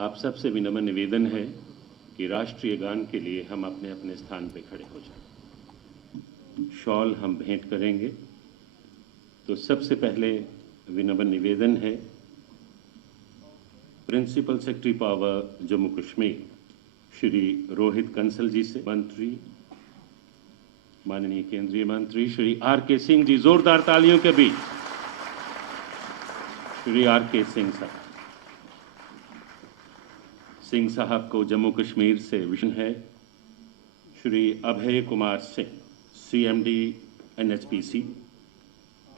आप सबसे विनम्र निवेदन है कि राष्ट्रीय गान के लिए हम अपने अपने स्थान पर खड़े हो जाएं। शॉल हम भेंट करेंगे। तो सबसे पहले विनम्र निवेदन है principal secretary power Jammu Kashmir Shri Rohit Kansal ji से, मंत्री माननीय केंद्रीय मंत्री श्री आर.के. सिंह जी, जोरदार तालियों के बीच श्री आर.के. सिंह साहब को जम्मू कश्मीर से विजन है। श्री अभय कुमार सिंह, CMD NHPC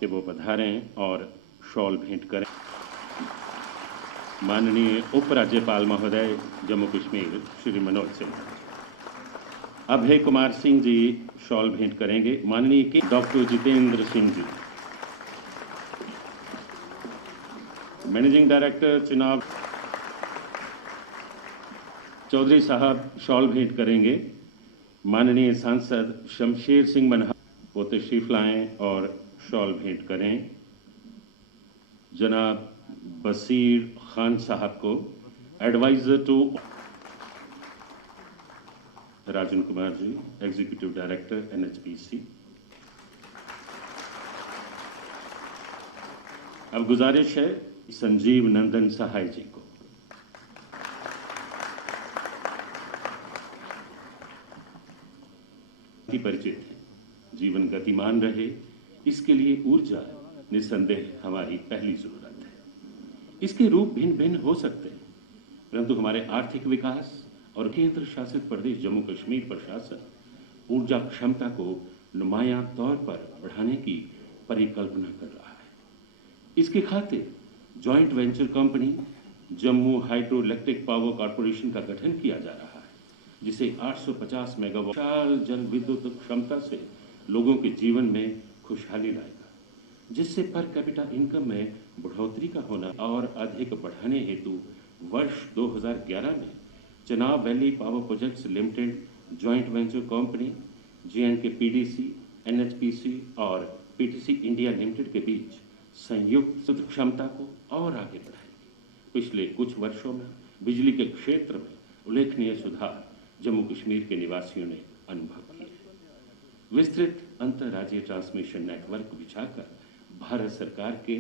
के वो पधारें और शॉल भेंट करें। माननीय उपराज्यपाल महोदय जम्मू कश्मीर श्री मनोज सिन्हा, अभय कुमार सिंह जी शॉल भेंट करेंगे। माननीय के doctor Jitendra Singh ji, managing director चुनाव चौधरी साहब शॉल भेंट करेंगे। माननीय सांसद शमशेर सिंह मनहास वो तशरीफ लाएं और शॉल भेंट करें। जनाब बसीर खान साहब को advisor to Rajan Kumar ji, executive director NHPC। अब गुजारिश है संजीव नंदन सहाय जी को। परिचित है, जीवन गतिमान रहे, इसके लिए ऊर्जा निस्संदेह हमारी पहली जरूरत है। इसके रूप भिन्न भिन्न हो सकते हैं, परंतु हमारे आर्थिक विकास और केंद्र शासित प्रदेश जम्मू कश्मीर प्रशासन ऊर्जा क्षमता को नुमायां तौर पर बढ़ाने की परिकल्पना कर रहा है। इसके खातिर joint venture company Jammu hydro electric power corporation का गठन किया जा रहा है, जिसे 850 मेगावाट जल विद्युत क्षमता से लोगों के जीवन में खुशहाली लाएगा, जिससे पर कैपिटा इनकम में बढ़ोतरी का होना और अधिक बढ़ाने हेतु वर्ष 2011 में Chenab valley power projects limited joint venture company J&K PDC, NHPC और PTC इंडिया लिमिटेड के बीच संयुक्त क्षमता को और आगे बढ़ाएगी। पिछले कुछ वर्षों में बिजली के क्षेत्र में उल्लेखनीय सुधार जम्मू कश्मीर के निवासियों ने अनुभव किए। विस्तृत अंतर्राज्यीय ट्रांसमिशन नेटवर्क बिछाकर भारत सरकार के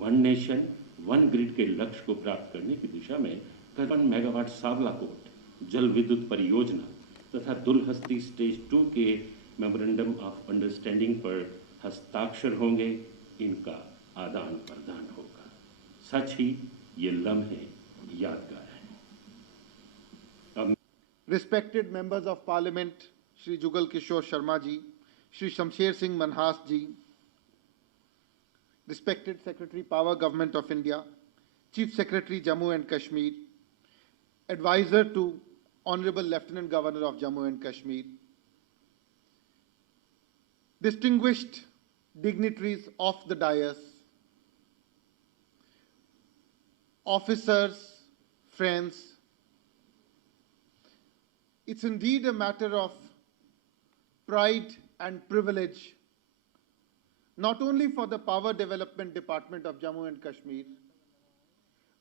वन नेशन वन ग्रिड के लक्ष्य को प्राप्त करने की दिशा में 53 मेगावाट सावलाकोट जल विद्युत परियोजना तथा दुलहस्ती स्टेज 2 के मेमोरेंडम ऑफ अंडरस्टैंडिंग पर हस्ताक्षर होंगे। इनका आदान प्रदान होगा। सच ही ये लम्हे यादगार हैं। Respected members of Parliament, Shri Jugal Kishore Sharma ji, Shri Shamsher Singh Manhas ji, Respected Secretary Power Government of India, Chief Secretary Jammu and Kashmir, Advisor to Honorable Lieutenant Governor of Jammu and Kashmir, distinguished dignitaries of the dais, officers, friends, it's indeed a matter of pride and privilege, not only for the Power Development Department of Jammu and Kashmir,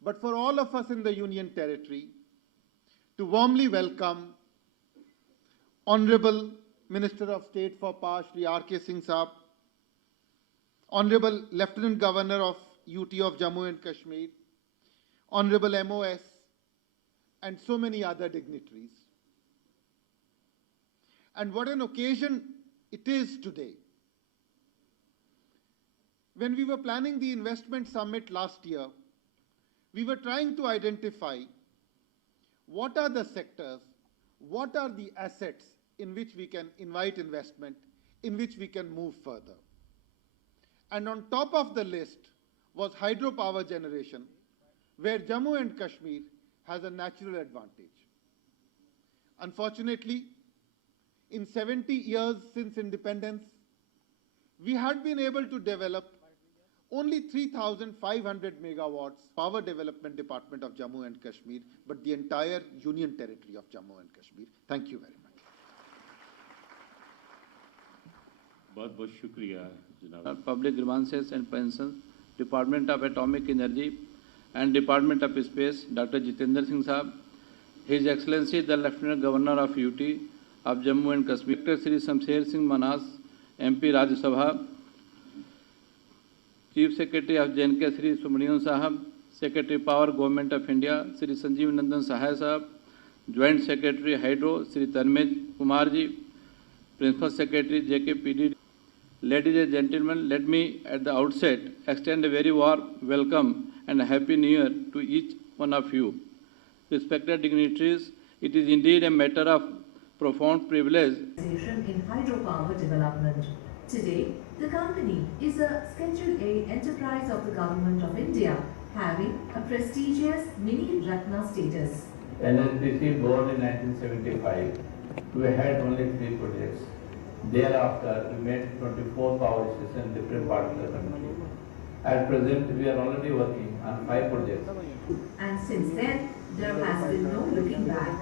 but for all of us in the Union Territory, to warmly welcome Honorable Minister of State for Power, Shri R.K. Singh Saab, Honorable Lieutenant Governor of UT of Jammu and Kashmir, Honorable MOS, and so many other dignitaries. And what an occasion it is today. When we were planning the investment summit last year, we were trying to identify what are the sectors, what are the assets in which we can invite investment, in which we can move further. And on top of the list was hydropower generation, where Jammu and Kashmir has a natural advantage. Unfortunately, in 70 years since independence, we had been able to develop only 3,500 megawatts Power Development Department of Jammu and Kashmir, but the entire Union Territory of Jammu and Kashmir. Thank you very much. बहुत बहुत शुक्रिया जनाब। Public Grievances and Pensions, Department of Atomic Energy, and Department of Space, Dr. Jitendra Singh Sahab, His Excellency the Lieutenant Governor of UT of Jammu and Kashmir, Dr. Shri Shamsher Singh Manas, MP Rajya Sabha, Chief Secretary of JNK Shri Subramanian Sahab, Secretary Power Government of India Shri Sanjeev Nandan Sahai Sahab, Joint Secretary Hydro Shri Tanmay Kumar Ji, Principal Secretary JKPD. Ladies and gentlemen, let me at the outset extend a very warm welcome and a happy new year to each one of you. Respected dignitaries, it is indeed a matter of profound privilege in hydropower development. Today, the company is a Schedule A enterprise of the Government of India, having a prestigious Mini Ratna status. NHPC born in 1975, we had only 3 projects. Thereafter, we made 24 power stations in different parts of the country. At present, we are already working on 5 projects. And since then, there has been no looking back.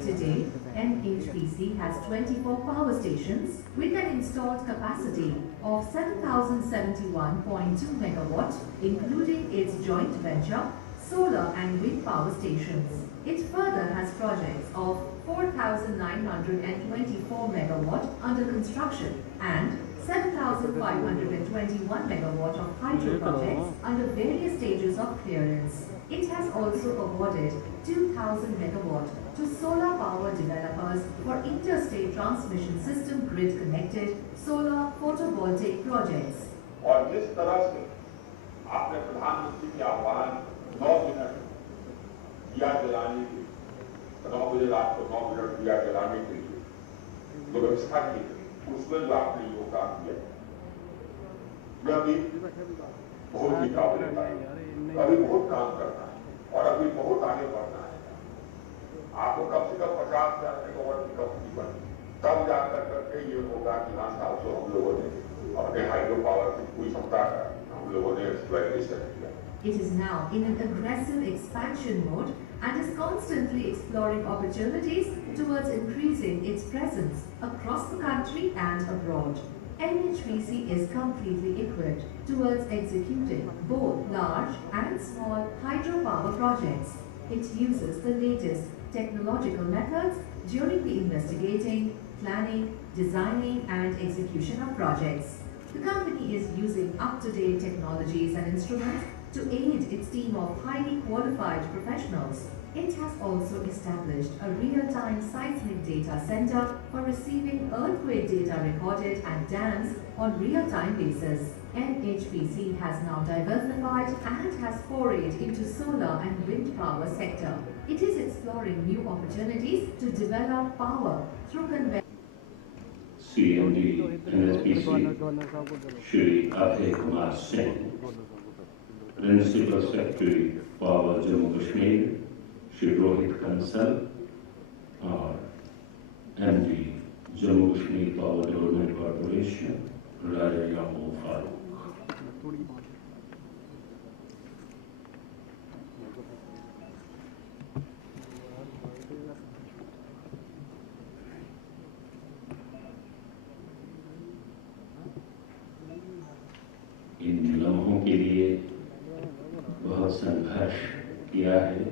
Today, NHPC has 24 power stations with an installed capacity of 7,071.2 megawatts, including its joint venture, solar and wind power stations. It further has projects of 4,924 megawatt under construction and 7,521 megawatt of hydro projects under various stages of clearance. It has also awarded 2,000 megawatt to solar power developers for interstate transmission system grid connected solar photovoltaic projects. और जिस तरह से आपने प्रधानमंत्री के आह्वान 9 minute दिया जलाने के 9 बजे रात को 9 मिनट दिया जलाने के लिए जो व्यवस्था की उसमें जो आपने योगदान दिया मैं अभी बहुत ही काबिल है, अभी बहुत काम करना है और अभी बहुत आगे बढ़ना है। आपको कम से कम 50,000 मेगावाट की कंपनी बनी, तब जाकर करके ये होगा कि हाँ 700 हम लोगों ने अपने हाइड्रो पावर की पूरी क्षमता का हम लोगों ने एक्सप्लॉइटेशन किया। It is now in an aggressive expansion mode and is constantly exploring opportunities towards increasing its presence across the country and abroad. NHPC is completely equipped towards executing both large and small hydropower projects. It uses the latest technological methods during the investigating, planning, designing and execution of projects. The company is using up-to-date technologies and instruments to aid its team of highly qualified professionals. It has also established a real-time seismic data center for receiving earthquake data recorded at dams on real-time basis. NHPC has now diversified and has forayed into solar and wind power sector. It is exploring new opportunities to develop power through conventional CMD NHPC Shri Ajay Kumar Singh, Principal Secretary Power Jammu Kashmir Shri Rohit Kansal और MD Jammu Kashmir Power Development Corporation Raja Yaqub Farooq। इन लम्हों के लिए बहुत संघर्ष किया है।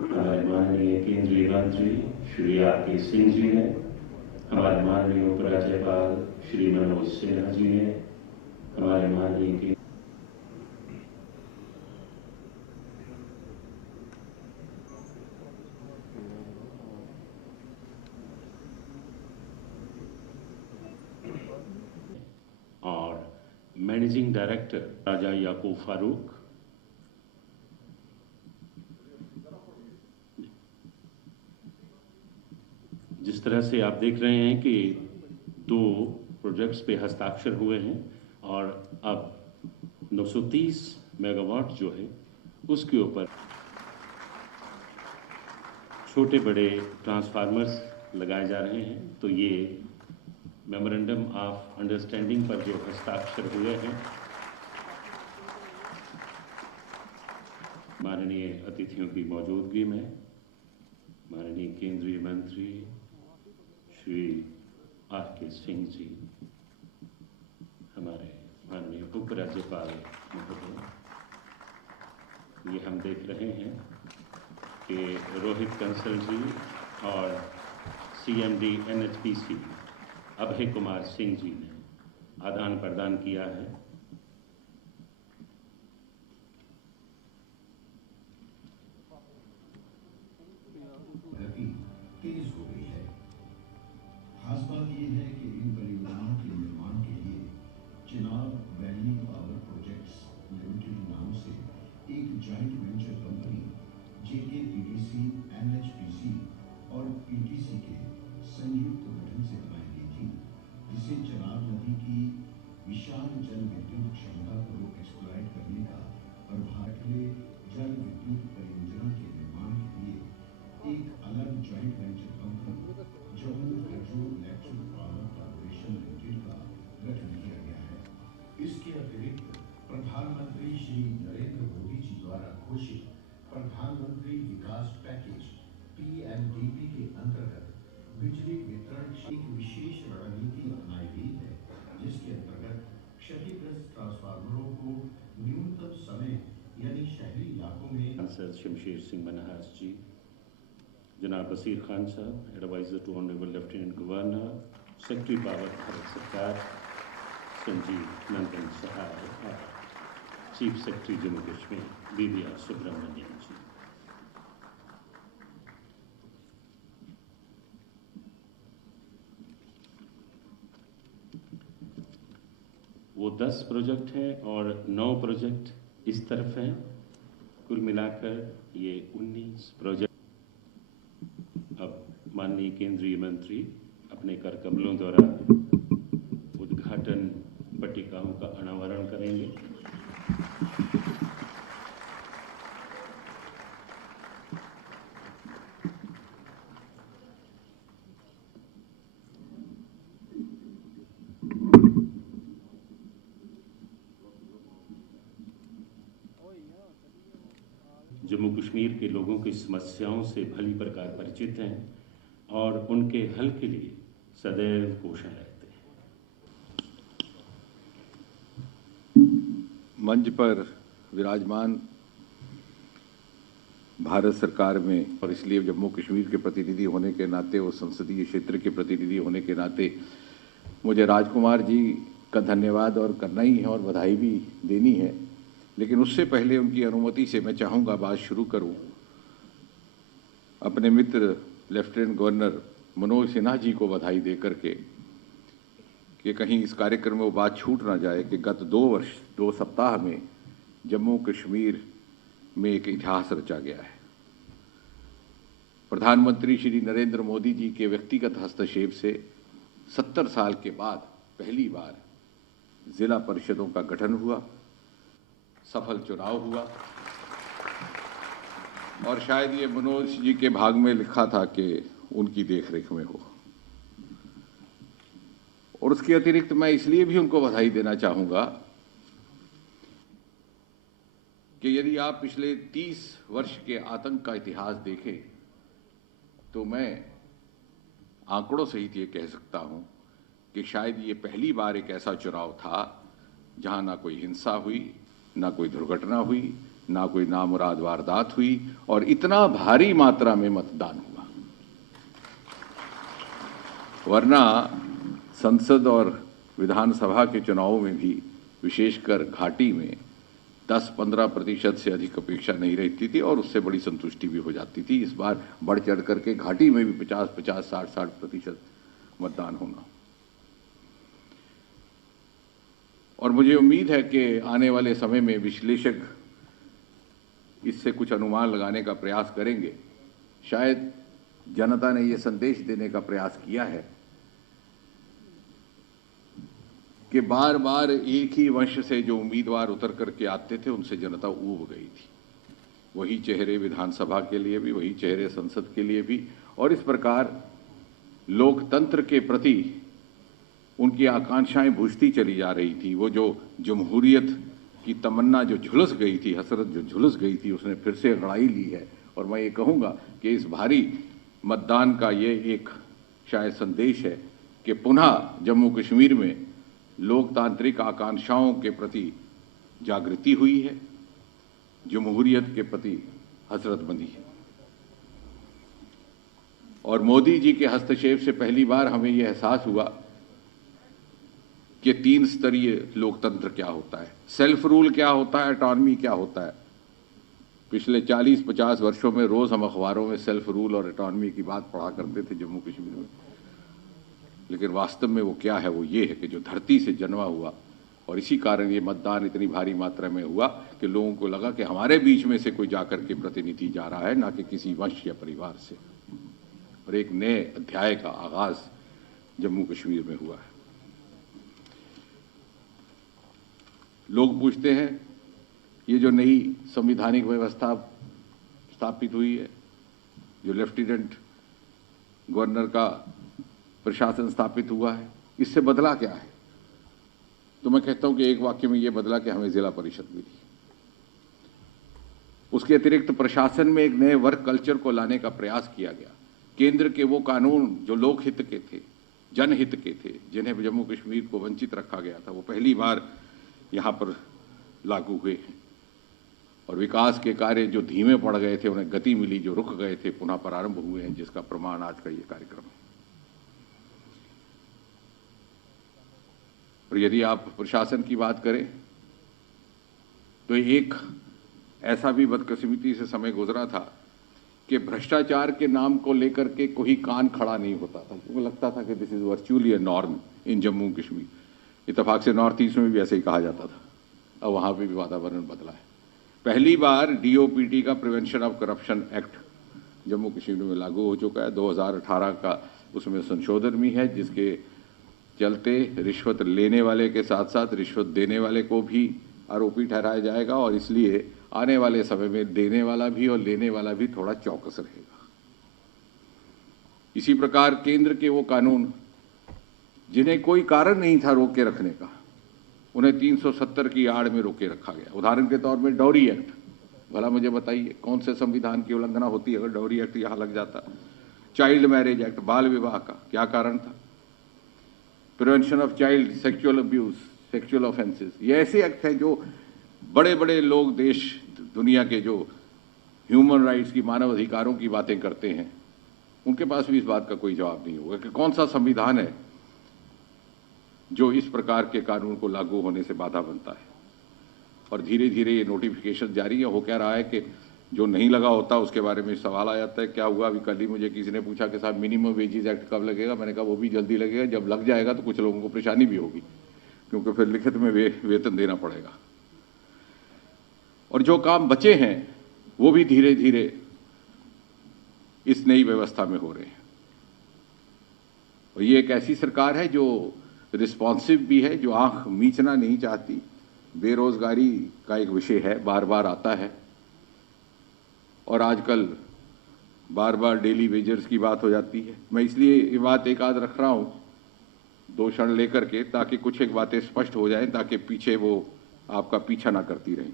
हमारे माननीय केंद्रीय मंत्री श्री आर.के. सिंह जी ने, हमारे माननीय उपराज्यपाल श्री मनोज सिन्हा जी ने, हमारे माननीय और मैनेजिंग डायरेक्टर राजा याकूब फारूक, जिस तरह से आप देख रहे हैं कि 2 प्रोजेक्ट्स पे हस्ताक्षर हुए हैं और अब 930 मेगावाट जो है उसके ऊपर छोटे बड़े ट्रांसफार्मर्स लगाए जा रहे हैं। तो ये मेमोरेंडम ऑफ अंडरस्टैंडिंग पर जो हस्ताक्षर हुए हैं, माननीय अतिथियों की मौजूदगी में माननीय केंद्रीय मंत्री श्री आर.के. सिंह जी, हमारे माननीय उपराज्यपाल महोदय, ये हम देख रहे हैं कि रोहित कंसल जी और CMD NHPC अभय कुमार सिंह जी ने आदान प्रदान किया है। गति तेज हो गई है। खास बात यह है कि इन परियोजनाओं के निर्माण के लिए Chenab valley power projects limited नाम से एक joint venture company JKPDC, NHPC और PTC के संयुक्त गठन से बनाई गई थी, जिसे चिनाब नदी की विशाल जल विद्युत क्षमता को एक्सप्लॉइट करने का और भारत में जल विद्युत परियोजना के निर्माण के लिए एक अलग joint venture company Jammu hydro electric power corporation limited का गठन किया गया है। इसके अतिरिक्त प्रधानमंत्री श्री नरेंद्र मोदी जी द्वारा घोषित प्रधानमंत्री विकास पैकेज PMDP के अंतर्गत बिजली वितरण की एक विशेष रणनीति अपनाई गई है, जिसके अंतर्गत क्षतिग्रस्त ट्रांसफार्मरों को न्यूनतम समय यानी शहरी इलाकों में सांसद शमशेर सिंह मनहास जी, जनाब बसीर खान साहब, adviser to honourable lieutenant governor, secretary power Bharat सरकार संजीव नंदन सहाय और chief secretary Jammu Kashmir BVR Subrahmanyam ji. वो 10 प्रोजेक्ट हैं और 9 प्रोजेक्ट इस तरफ हैं, कुल मिलाकर ये 19 प्रोजेक्ट। अब माननीय केंद्रीय मंत्री अपने कर कमलों द्वारा उद्घाटन पट्टिकाओं का अनावरण करेंगे। जम्मू कश्मीर के लोगों की समस्याओं से भली प्रकार परिचित हैं और उनके हल के लिए सदैव कोशिश रहते हैं। मंच पर विराजमान भारत सरकार में और इसलिए जम्मू कश्मीर के प्रतिनिधि होने के नाते और संसदीय क्षेत्र के प्रतिनिधि होने के नाते मुझे राजकुमार जी का धन्यवाद और करना ही है और बधाई भी देनी है। लेकिन उससे पहले उनकी अनुमति से मैं चाहूँगा बात शुरू करूँ अपने मित्र लेफ्टिनेंट गवर्नर मनोज सिन्हा जी को बधाई दे करके कि कहीं इस कार्यक्रम में वो बात छूट ना जाए कि गत 2 सप्ताह में जम्मू कश्मीर में एक इतिहास रचा गया है। प्रधानमंत्री श्री नरेंद्र मोदी जी के व्यक्तिगत हस्तक्षेप से 70 साल के बाद पहली बार जिला परिषदों का गठन हुआ, सफल चुनाव हुआ और शायद ये मनोज जी के भाग में लिखा था कि उनकी देखरेख में हो। और उसके अतिरिक्त मैं इसलिए भी उनको बधाई देना चाहूँगा कि यदि आप पिछले 30 वर्ष के आतंक का इतिहास देखें तो मैं आंकड़ों सहित ये कह सकता हूँ कि शायद ये पहली बार एक ऐसा चुनाव था जहाँ ना कोई हिंसा हुई, ना कोई दुर्घटना हुई, ना कोई नामुराद वारदात हुई और इतना भारी मात्रा में मतदान हुआ। वरना संसद और विधानसभा के चुनावों में भी विशेषकर घाटी में 10-15% से अधिक अपेक्षा नहीं रहती थी और उससे बड़ी संतुष्टि भी हो जाती थी। इस बार बढ़ चढ़ करके घाटी में भी 50-50, 60-60% मतदान होना। और मुझे उम्मीद है कि आने वाले समय में विश्लेषक इससे कुछ अनुमान लगाने का प्रयास करेंगे। शायद जनता ने ये संदेश देने का प्रयास किया है कि बार बार एक ही वंश से जो उम्मीदवार उतर करके आते थे उनसे जनता ऊब गई थी। वही चेहरे विधानसभा के लिए भी, वही चेहरे संसद के लिए भी, और इस प्रकार लोकतंत्र के प्रति उनकी आकांक्षाएं बुझती चली जा रही थी। वो जो जमहूरियत की तमन्ना जो झुलस गई थी, हसरत जो झुलस गई थी, उसने फिर से अंगड़ाई ली है। और मैं ये कहूँगा कि इस भारी मतदान का ये एक शायद संदेश है कि पुनः जम्मू कश्मीर में लोकतांत्रिक आकांक्षाओं के प्रति जागृति हुई है जमहूरियत के प्रति हसरतमंदी है। और मोदी जी के हस्तक्षेप से पहली बार हमें यह एहसास हुआ कि 3 स्तरीय लोकतंत्र क्या होता है, सेल्फ रूल क्या होता है, ऑटोनॉमी क्या होता है। पिछले 40-50 वर्षों में रोज हम अखबारों में सेल्फ रूल और ऑटोनॉमी की बात पढ़ा करते थे जम्मू कश्मीर में, लेकिन वास्तव में वो क्या है? वो ये है कि जो धरती से जन्मा हुआ, और इसी कारण ये मतदान इतनी भारी मात्रा में हुआ कि लोगों को लगा कि हमारे बीच में से कोई जाकर के प्रतिनिधि जा रहा है, ना कि किसी वंश या परिवार से। और एक नए अध्याय का आगाज जम्मू कश्मीर में हुआ है। लोग पूछते हैं ये जो नई संवैधानिक व्यवस्था स्थापित हुई है, जो लेफ्टिनेंट गवर्नर का प्रशासन स्थापित हुआ है, इससे बदला क्या है? तो मैं कहता हूं कि एक वाक्य में यह बदला कि हमें जिला परिषद मिली। उसके अतिरिक्त प्रशासन में एक नए वर्क कल्चर को लाने का प्रयास किया गया। केंद्र के वो कानून जो लोकहित के थे, जनहित के थे, जिन्हें जम्मू कश्मीर को वंचित रखा गया था, वो पहली बार यहां पर लागू हुए हैं। और विकास के कार्य जो धीमे पड़ गए थे उन्हें गति मिली, जो रुक गए थे पुनः प्रारंभ हुए हैं, जिसका प्रमाण आज का ये कार्यक्रम है। और यदि आप प्रशासन की बात करें तो एक ऐसा भी बदकिस्मती से समय गुजरा था कि भ्रष्टाचार के नाम को लेकर के कोई कान खड़ा नहीं होता था, क्योंकि लगता था कि this is virtually a norm in Jammu Kashmir. इत्तेफाक से नॉर्थ ईस्ट में भी ऐसे ही कहा जाता था। अब वहां पे भी वातावरण बदला है। पहली बार डीओपीटी का prevention of corruption act Jammu Kashmir में लागू हो चुका है। 2018 का उसमें संशोधन भी है, जिसके चलते रिश्वत लेने वाले के साथ साथ रिश्वत देने वाले को भी आरोपी ठहराया जाएगा, और इसलिए आने वाले समय में देने वाला भी और लेने वाला भी थोड़ा चौकस रहेगा। इसी प्रकार केंद्र के वो कानून जिन्हें कोई कारण नहीं था रोक के रखने का, उन्हें 370 की आड़ में रोके रखा गया। उदाहरण के तौर में डॉरी एक्ट, भला मुझे बताइए कौन से संविधान की उल्लंघना होती अगर डॉरी एक्ट यहां लग जाता? चाइल्ड मैरिज एक्ट, बाल विवाह का क्या कारण था? Prevention of child sexual abuse, sexual offences, ये ऐसे एक्ट हैं जो बड़े बड़े लोग देश दुनिया के जो ह्यूमन राइट्स की, मानव अधिकारों की बातें करते हैं, उनके पास भी इस बात का कोई जवाब नहीं होगा कि कौन सा संविधान है जो इस प्रकार के कानून को लागू होने से बाधा बनता है। और धीरे धीरे ये नोटिफिकेशन जारी है। हो क्या रहा है कि जो नहीं लगा होता उसके बारे में सवाल आ जाता है। क्या हुआ? अभी कल ही मुझे किसी ने पूछा कि साहब मिनिमम वेजेस एक्ट कब लगेगा? मैंने कहा वो भी जल्दी लगेगा। जब लग जाएगा तो कुछ लोगों को परेशानी भी होगी, क्योंकि फिर लिखित में वेतन देना पड़ेगा। और जो काम बचे हैं वो भी धीरे धीरे इस नई व्यवस्था में हो रहे हैं। और ये एक ऐसी सरकार है जो रिस्पॉन्सिव भी है, जो आंख मीचना नहीं चाहती। बेरोजगारी का एक विषय है, बार बार आता है, और आजकल बार बार डेली वेजर्स की बात हो जाती है। मैं इसलिए ये बात एक आध रख रहा हूं 2 क्षण लेकर के, ताकि कुछ एक बातें स्पष्ट हो जाएं, ताकि पीछे वो आपका पीछा ना करती रहें।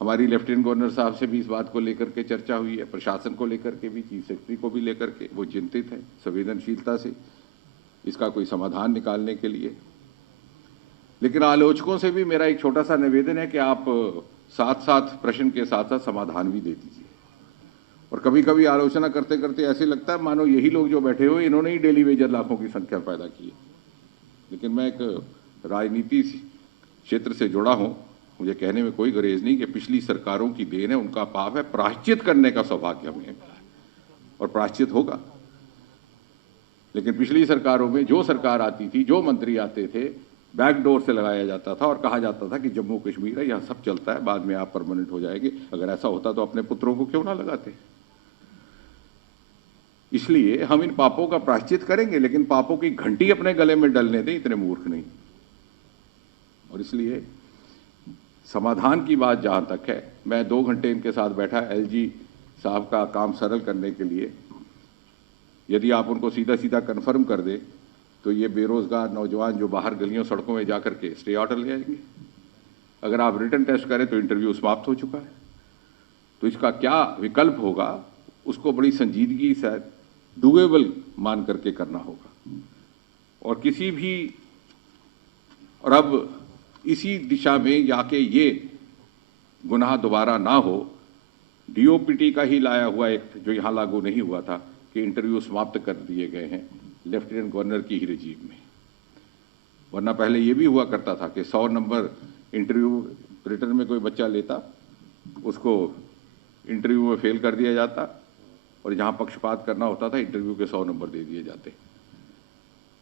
हमारी लेफ्टिनेंट गवर्नर साहब से भी इस बात को लेकर के चर्चा हुई है, प्रशासन को लेकर के भी, चीफ सेक्रेटरी को भी लेकर के। वो चिंतित है संवेदनशीलता से इसका कोई समाधान निकालने के लिए। लेकिन आलोचकों से भी मेरा एक छोटा सा निवेदन है कि आप साथ साथ प्रश्न के साथ साथ समाधान भी दे दीजिए। और कभी कभी आलोचना करते करते ऐसे लगता है मानो यही लोग जो बैठे हुए इन्होंने ही डेली वेजर लाखों की संख्या पैदा की है। लेकिन मैं एक राजनीति क्षेत्र से जुड़ा हूं, मुझे कहने में कोई गरेज नहीं कि पिछली सरकारों की देन है, उनका पाप है। प्रायश्चित करने का सौभाग्य हमें और प्रायश्चित होगा। लेकिन पिछली सरकारों में जो सरकार आती थी, जो मंत्री आते थे, बैकडोर से लगाया जाता था और कहा जाता था कि जम्मू कश्मीर है, यहां सब चलता है, बाद में आप परमानेंट हो जाएंगे। अगर ऐसा होता तो अपने पुत्रों को क्यों ना लगाते? इसलिए हम इन पापों का प्रायश्चित करेंगे, लेकिन पापों की घंटी अपने गले में डलने दें, इतने मूर्ख नहीं। और इसलिए समाधान की बात जहां तक है, मैं 2 घंटे इनके साथ बैठा एलजी साहब का काम सरल करने के लिए। यदि आप उनको सीधा सीधा कन्फर्म कर दे तो ये बेरोजगार नौजवान जो बाहर गलियों सड़कों में जाकर के स्टे ऑर्डर ले आएंगे। अगर आप रिटन टेस्ट करें तो इंटरव्यू समाप्त हो चुका है। तो इसका क्या विकल्प होगा, उसको बड़ी संजीदगी से डुएबल मान करके करना होगा। और किसी भी, और अब इसी दिशा में जाके ये गुनाह दोबारा ना हो, डीओपीटी का ही लाया हुआ एक जो यहाँ लागू नहीं हुआ था कि इंटरव्यू समाप्त कर दिए गए हैं लेफ्टिनेंट गवर्नर की ही रेजीम में। वरना पहले ये भी हुआ करता था कि 100 नंबर इंटरव्यू रिटर्न में कोई बच्चा लेता, उसको इंटरव्यू में फेल कर दिया जाता और जहाँ पक्षपात करना होता था इंटरव्यू के 100 नंबर दे दिए जाते।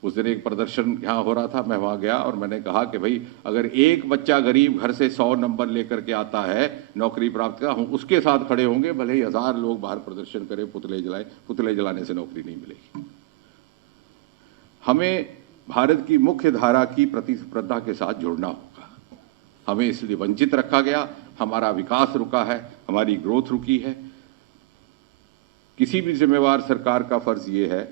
उस दिन एक प्रदर्शन यहाँ हो रहा था, मैं वहाँ गया और मैंने कहा कि भाई अगर एक बच्चा गरीब घर से 100 नंबर लेकर के आता है नौकरी प्राप्त का, हम उसके साथ खड़े होंगे, भले ही 1000 लोग बाहर प्रदर्शन करें, पुतले जलाएं, पुतले जलाने से नौकरी नहीं मिलेगी। हमें भारत की मुख्य धारा की प्रतिस्पर्धा के साथ जुड़ना होगा। हमें इसलिए वंचित रखा गया, हमारा विकास रुका है, हमारी ग्रोथ रुकी है। किसी भी जिम्मेवार सरकार का फर्ज ये है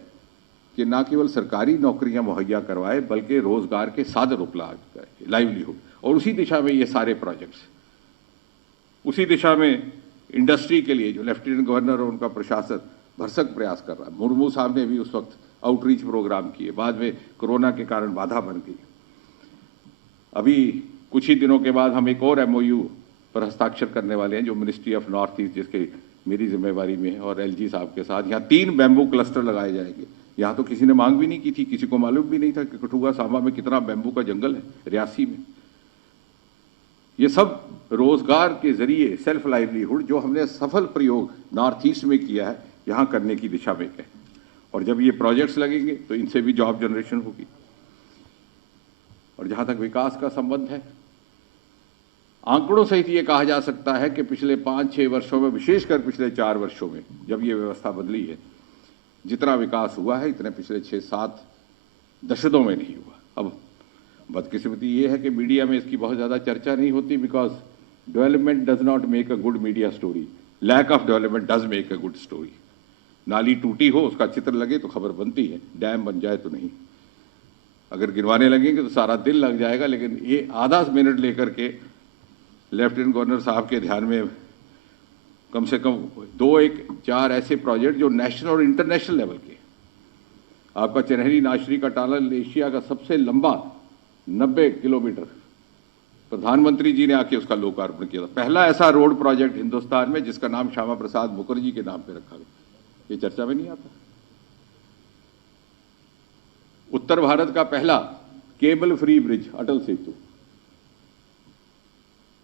कि न केवल सरकारी नौकरियां मुहैया करवाए बल्कि रोजगार के साधन उपलब्ध कराए, लाइवलीहुड। और उसी दिशा में ये सारे प्रोजेक्ट्स, उसी दिशा में इंडस्ट्री के लिए जो लेफ्टिनेंट गवर्नर और उनका प्रशासन भरसक प्रयास कर रहा है। मुर्मू साहब ने भी उस वक्त आउटरीच प्रोग्राम किए, बाद में कोरोना के कारण बाधा बन गई। अभी कुछ ही दिनों के बाद हम एक और MOU पर हस्ताक्षर करने वाले हैं जो मिनिस्ट्री ऑफ नॉर्थ ईस्ट, जिसके मेरी जिम्मेवारी में है, और LG साहब के साथ। यहाँ 3 बैम्बू क्लस्टर लगाए जाएंगे। यहाँ तो किसी ने मांग भी नहीं की थी, किसी को मालूम भी नहीं था कि कठुआ सांबा में कितना बैम्बू का जंगल है, रियासी में। ये सब रोजगार के जरिए सेल्फ लाइवलीहुड जो हमने सफल प्रयोग नॉर्थ ईस्ट में किया है, यहाँ करने की दिशा में है। और जब ये प्रोजेक्ट्स लगेंगे तो इनसे भी जॉब जनरेशन होगी। और जहाँ तक विकास का संबंध है, आंकड़ों सहित ये कहा जा सकता है कि पिछले 5-6 वर्षों में, विशेषकर पिछले 4 वर्षों में जब ये व्यवस्था बदली है, जितना विकास हुआ है इतने पिछले 6-7 दशकों में नहीं हुआ। अब बदकिस्मती ये है कि मीडिया में इसकी बहुत ज़्यादा चर्चा नहीं होती, because development does not make a good media story, lack of development does make a good story. नाली टूटी हो, उसका चित्र लगे तो खबर बनती है, डैम बन जाए तो नहीं। अगर गिरवाने लगेंगे तो सारा दिन लग जाएगा, लेकिन ये आधा मिनट लेकर के लेफ्टिनेंट गवर्नर साहब के ध्यान में कम से कम 2-4 ऐसे प्रोजेक्ट जो नेशनल और इंटरनेशनल लेवल के। आपका चनहरी नाशरी का टानल एशिया का सबसे लंबा 90 किलोमीटर, प्रधानमंत्री जी ने आके उसका लोकार्पण किया था। पहला ऐसा रोड प्रोजेक्ट हिंदुस्तान में जिसका नाम श्यामा प्रसाद मुखर्जी के नाम पे रखा गया, ये चर्चा में नहीं आता। उत्तर भारत का पहला cable free bridge Atal Setu,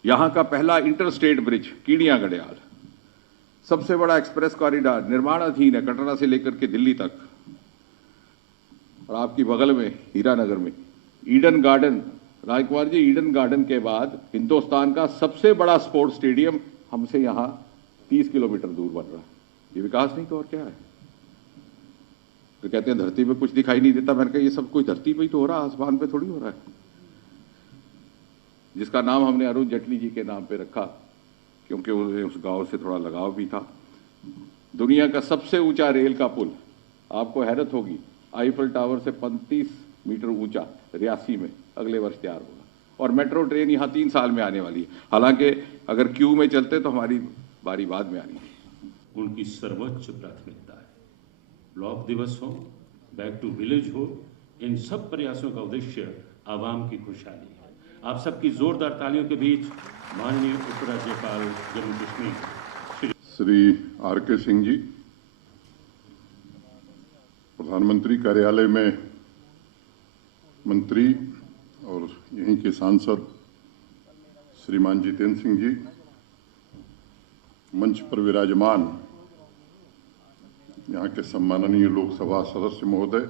यहां का पहला इंटरस्टेट ब्रिज कीड़िया गड़ियाल, सबसे बड़ा एक्सप्रेस कॉरिडोर निर्माणाधीन है कटरा से लेकर के दिल्ली तक। और आपकी बगल में हीरानगर में Eden garden, Rajkumar ji, Eden garden के बाद हिंदुस्तान का सबसे बड़ा स्पोर्ट्स स्टेडियम हमसे यहां 30 किलोमीटर दूर बन रहा है। ये विकास नहीं तो और क्या है? तो कहते हैं धरती पे कुछ दिखाई नहीं देता। मैंने कहा ये सब कोई धरती पे ही तो हो रहा है, आसमान पे थोड़ी हो रहा है। जिसका नाम हमने अरुण जेटली जी के नाम पे रखा क्योंकि उन्हें उस गांव से थोड़ा लगाव भी था। दुनिया का सबसे ऊंचा रेल का पुल, आपको हैरत होगी, आईफल टावर से 35 मीटर ऊंचा रियासी में अगले वर्ष तैयार होगा। और मेट्रो ट्रेन यहाँ 3 साल में आने वाली है। हालांकि अगर क्यू में चलते तो हमारी बारी बाद में आनी है। उनकी सर्वोच्च प्राथमिकता है। ब्लॉक दिवस हो, बैक टू विलेज हो, इन सब प्रयासों का उद्देश्य आवाम की खुशहाली है। आप सबकी जोरदार तालियों के बीच माननीय उपराज्यपाल जम्मू कश्मीर श्री R.K. सिंह जी, प्रधानमंत्री कार्यालय में मंत्री और यहीं के सांसद श्रीमान जितेंद्र सिंह जी, मंच पर विराजमान यहाँ के सम्माननीय लोकसभा सदस्य महोदय,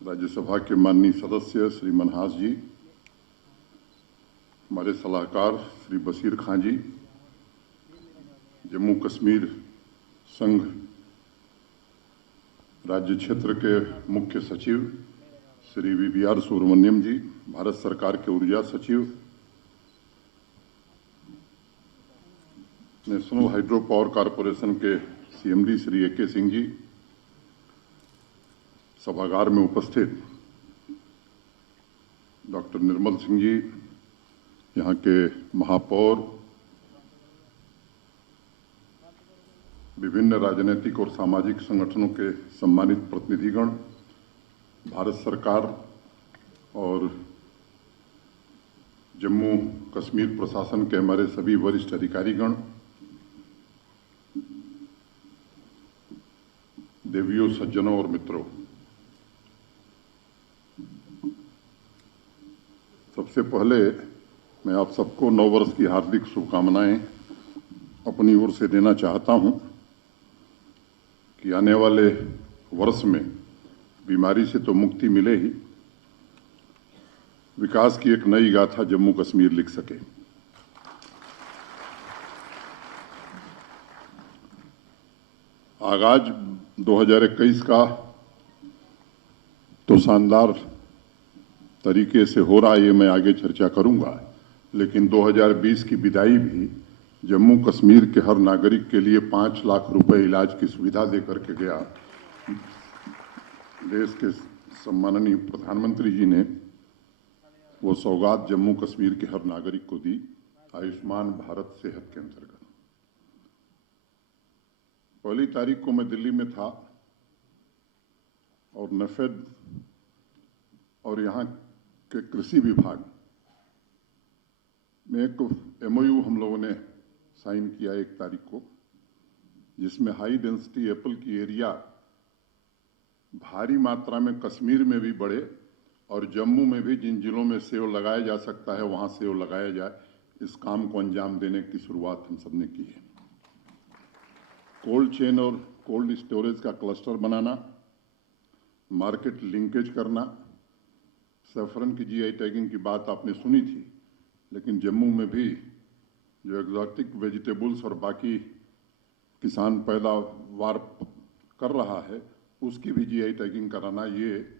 राज्यसभा के माननीय सदस्य श्री मनहास जी, हमारे सलाहकार श्री बशीर खां जी, जम्मू कश्मीर संघ राज्य क्षेत्र के मुख्य सचिव श्री VBR सुब्रमण्यम जी, भारत सरकार के ऊर्जा सचिव, नेशनल हाइड्रो पावर कॉरपोरेशन के CMD श्री A.K. सिंह जी, सभागार में उपस्थित डॉक्टर निर्मल सिंह जी, यहाँ के महापौर, विभिन्न राजनीतिक और सामाजिक संगठनों के सम्मानित प्रतिनिधिगण, भारत सरकार और जम्मू कश्मीर प्रशासन के हमारे सभी वरिष्ठ अधिकारीगण, देवियों, सज्जनों और मित्रों, सबसे पहले मैं आप सबको नव वर्ष की हार्दिक शुभकामनाएं अपनी ओर से देना चाहता हूं कि आने वाले वर्ष में बीमारी से तो मुक्ति मिले ही, विकास की एक नई गाथा जम्मू कश्मीर लिख सके। आगाज 2021 का तो शानदार तरीके से हो रहा है, ये मैं आगे चर्चा करूंगा, लेकिन 2020 की विदाई भी जम्मू कश्मीर के हर नागरिक के लिए 5 लाख रुपए इलाज की सुविधा देकर के गया। देश के सम्माननीय प्रधानमंत्री जी ने वो सौगात जम्मू कश्मीर के हर नागरिक को दी, आयुष्मान भारत सेहत के अंतर्गत। 1 तारीख को मैं दिल्ली में था और नफेड और यहाँ के कृषि विभाग में एक MOU हम लोगों ने साइन किया 1 तारीख को, जिसमें हाई डेंसिटी एप्पल की एरिया भारी मात्रा में कश्मीर में भी बढ़े और जम्मू में भी जिन जिलों में सेव लगाया जा सकता है वहां सेव लगाया जाए। इस काम को अंजाम देने की शुरुआत हम सब ने की है। कोल्ड चेन और कोल्ड स्टोरेज का क्लस्टर बनाना, मार्केट लिंकेज करना। सैफरन की GI टैगिंग की बात आपने सुनी थी, लेकिन जम्मू में भी जो एग्जॉटिक वेजिटेबल्स और बाकी किसान पैदावार कर रहा है उसकी भी GI टैगिंग कराना, ये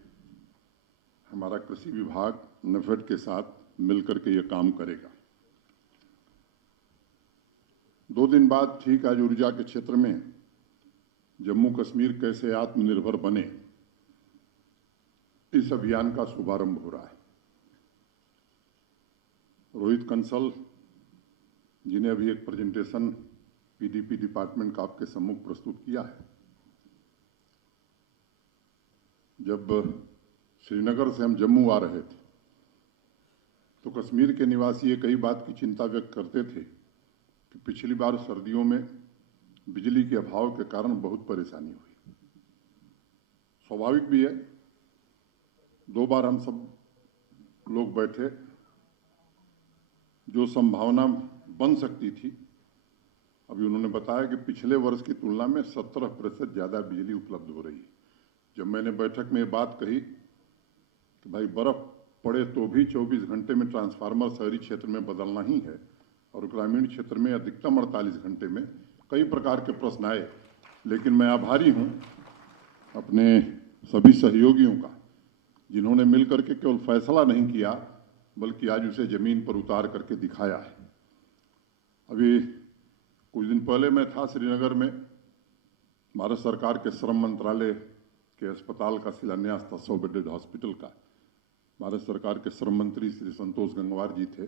हमारा कृषि विभाग नफेड के साथ मिलकर के ये काम करेगा। 2 दिन बाद ठीक आज ऊर्जा के क्षेत्र में जम्मू कश्मीर कैसे आत्मनिर्भर बने, इस अभियान का शुभारंभ हो रहा है। रोहित कंसल जी ने अभी एक प्रेजेंटेशन PDP डिपार्टमेंट का आपके सम्मुख प्रस्तुत किया है। जब श्रीनगर से हम जम्मू आ रहे थे तो कश्मीर के निवासी एक ही बात की चिंता व्यक्त करते थे कि पिछली बार सर्दियों में बिजली के अभाव के कारण बहुत परेशानी हुई। स्वाभाविक भी है, 2 बार हम सब लोग बैठे, जो संभावना बन सकती थी, अभी उन्होंने बताया कि पिछले वर्ष की तुलना में 17% ज़्यादा बिजली उपलब्ध हो रही है। जब मैंने बैठक में ये बात कही कि भाई बर्फ पड़े तो भी 24 घंटे में ट्रांसफार्मर शहरी क्षेत्र में बदलना ही है और ग्रामीण क्षेत्र में अधिकतम 48 घंटे में, कई प्रकार के प्रश्न आए। लेकिन मैं आभारी हूं अपने सभी सहयोगियों का, जिन्होंने मिलकर के केवल फैसला नहीं किया बल्कि आज उसे जमीन पर उतार करके दिखाया है। अभी कुछ दिन पहले मैं था श्रीनगर में, भारत सरकार के श्रम मंत्रालय के अस्पताल का शिलान्यास था, 100 बेडेड हॉस्पिटल का। भारत सरकार के श्रम मंत्री श्री संतोष गंगवार जी थे,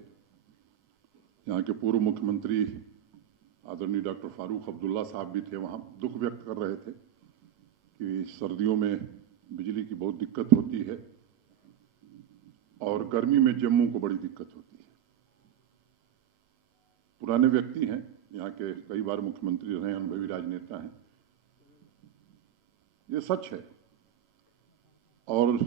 यहाँ के पूर्व मुख्यमंत्री आदरणीय डॉक्टर फारूक अब्दुल्ला साहब भी थे। वहाँ दुख व्यक्त कर रहे थे कि सर्दियों में बिजली की बहुत दिक्कत होती है और गर्मी में जम्मू को बड़ी दिक्कत होती है। पुराने व्यक्ति हैं, यहाँ के कई बार मुख्यमंत्री रहे, अनुभवी राजनेता हैं, ये सच है। और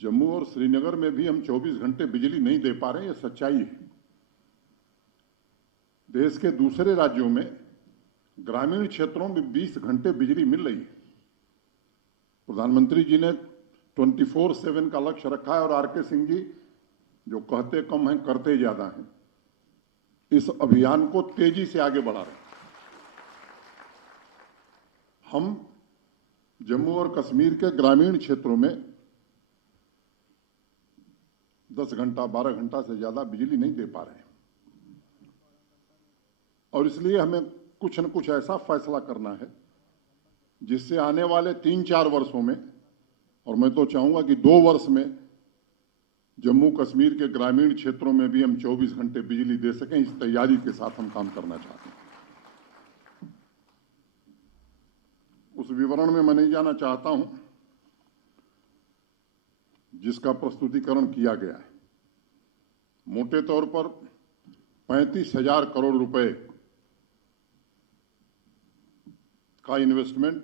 जम्मू और श्रीनगर में भी हम 24 घंटे बिजली नहीं दे पा रहे हैं, ये सच्चाई है। देश के दूसरे राज्यों में ग्रामीण क्षेत्रों में 20 घंटे बिजली मिल रही है। प्रधानमंत्री जी ने 24/7 का लक्ष्य रखा है और RK सिंह जी जो कहते कम हैं करते ज्यादा हैं, इस अभियान को तेजी से आगे बढ़ा रहे हैं। हम जम्मू और कश्मीर के ग्रामीण क्षेत्रों में 10 घंटा 12 घंटा से ज्यादा बिजली नहीं दे पा रहे हैं और इसलिए हमें कुछ न कुछ ऐसा फैसला करना है जिससे आने वाले 3-4 वर्षों में, और मैं तो चाहूंगा कि 2 वर्ष में जम्मू कश्मीर के ग्रामीण क्षेत्रों में भी हम 24 घंटे बिजली दे सकें। इस तैयारी के साथ हम काम करना चाहते हैं। उस विवरण में मैं नहीं जाना चाहता हूं जिसका प्रस्तुतिकरण किया गया है। मोटे तौर पर 35,000 करोड़ रुपए का इन्वेस्टमेंट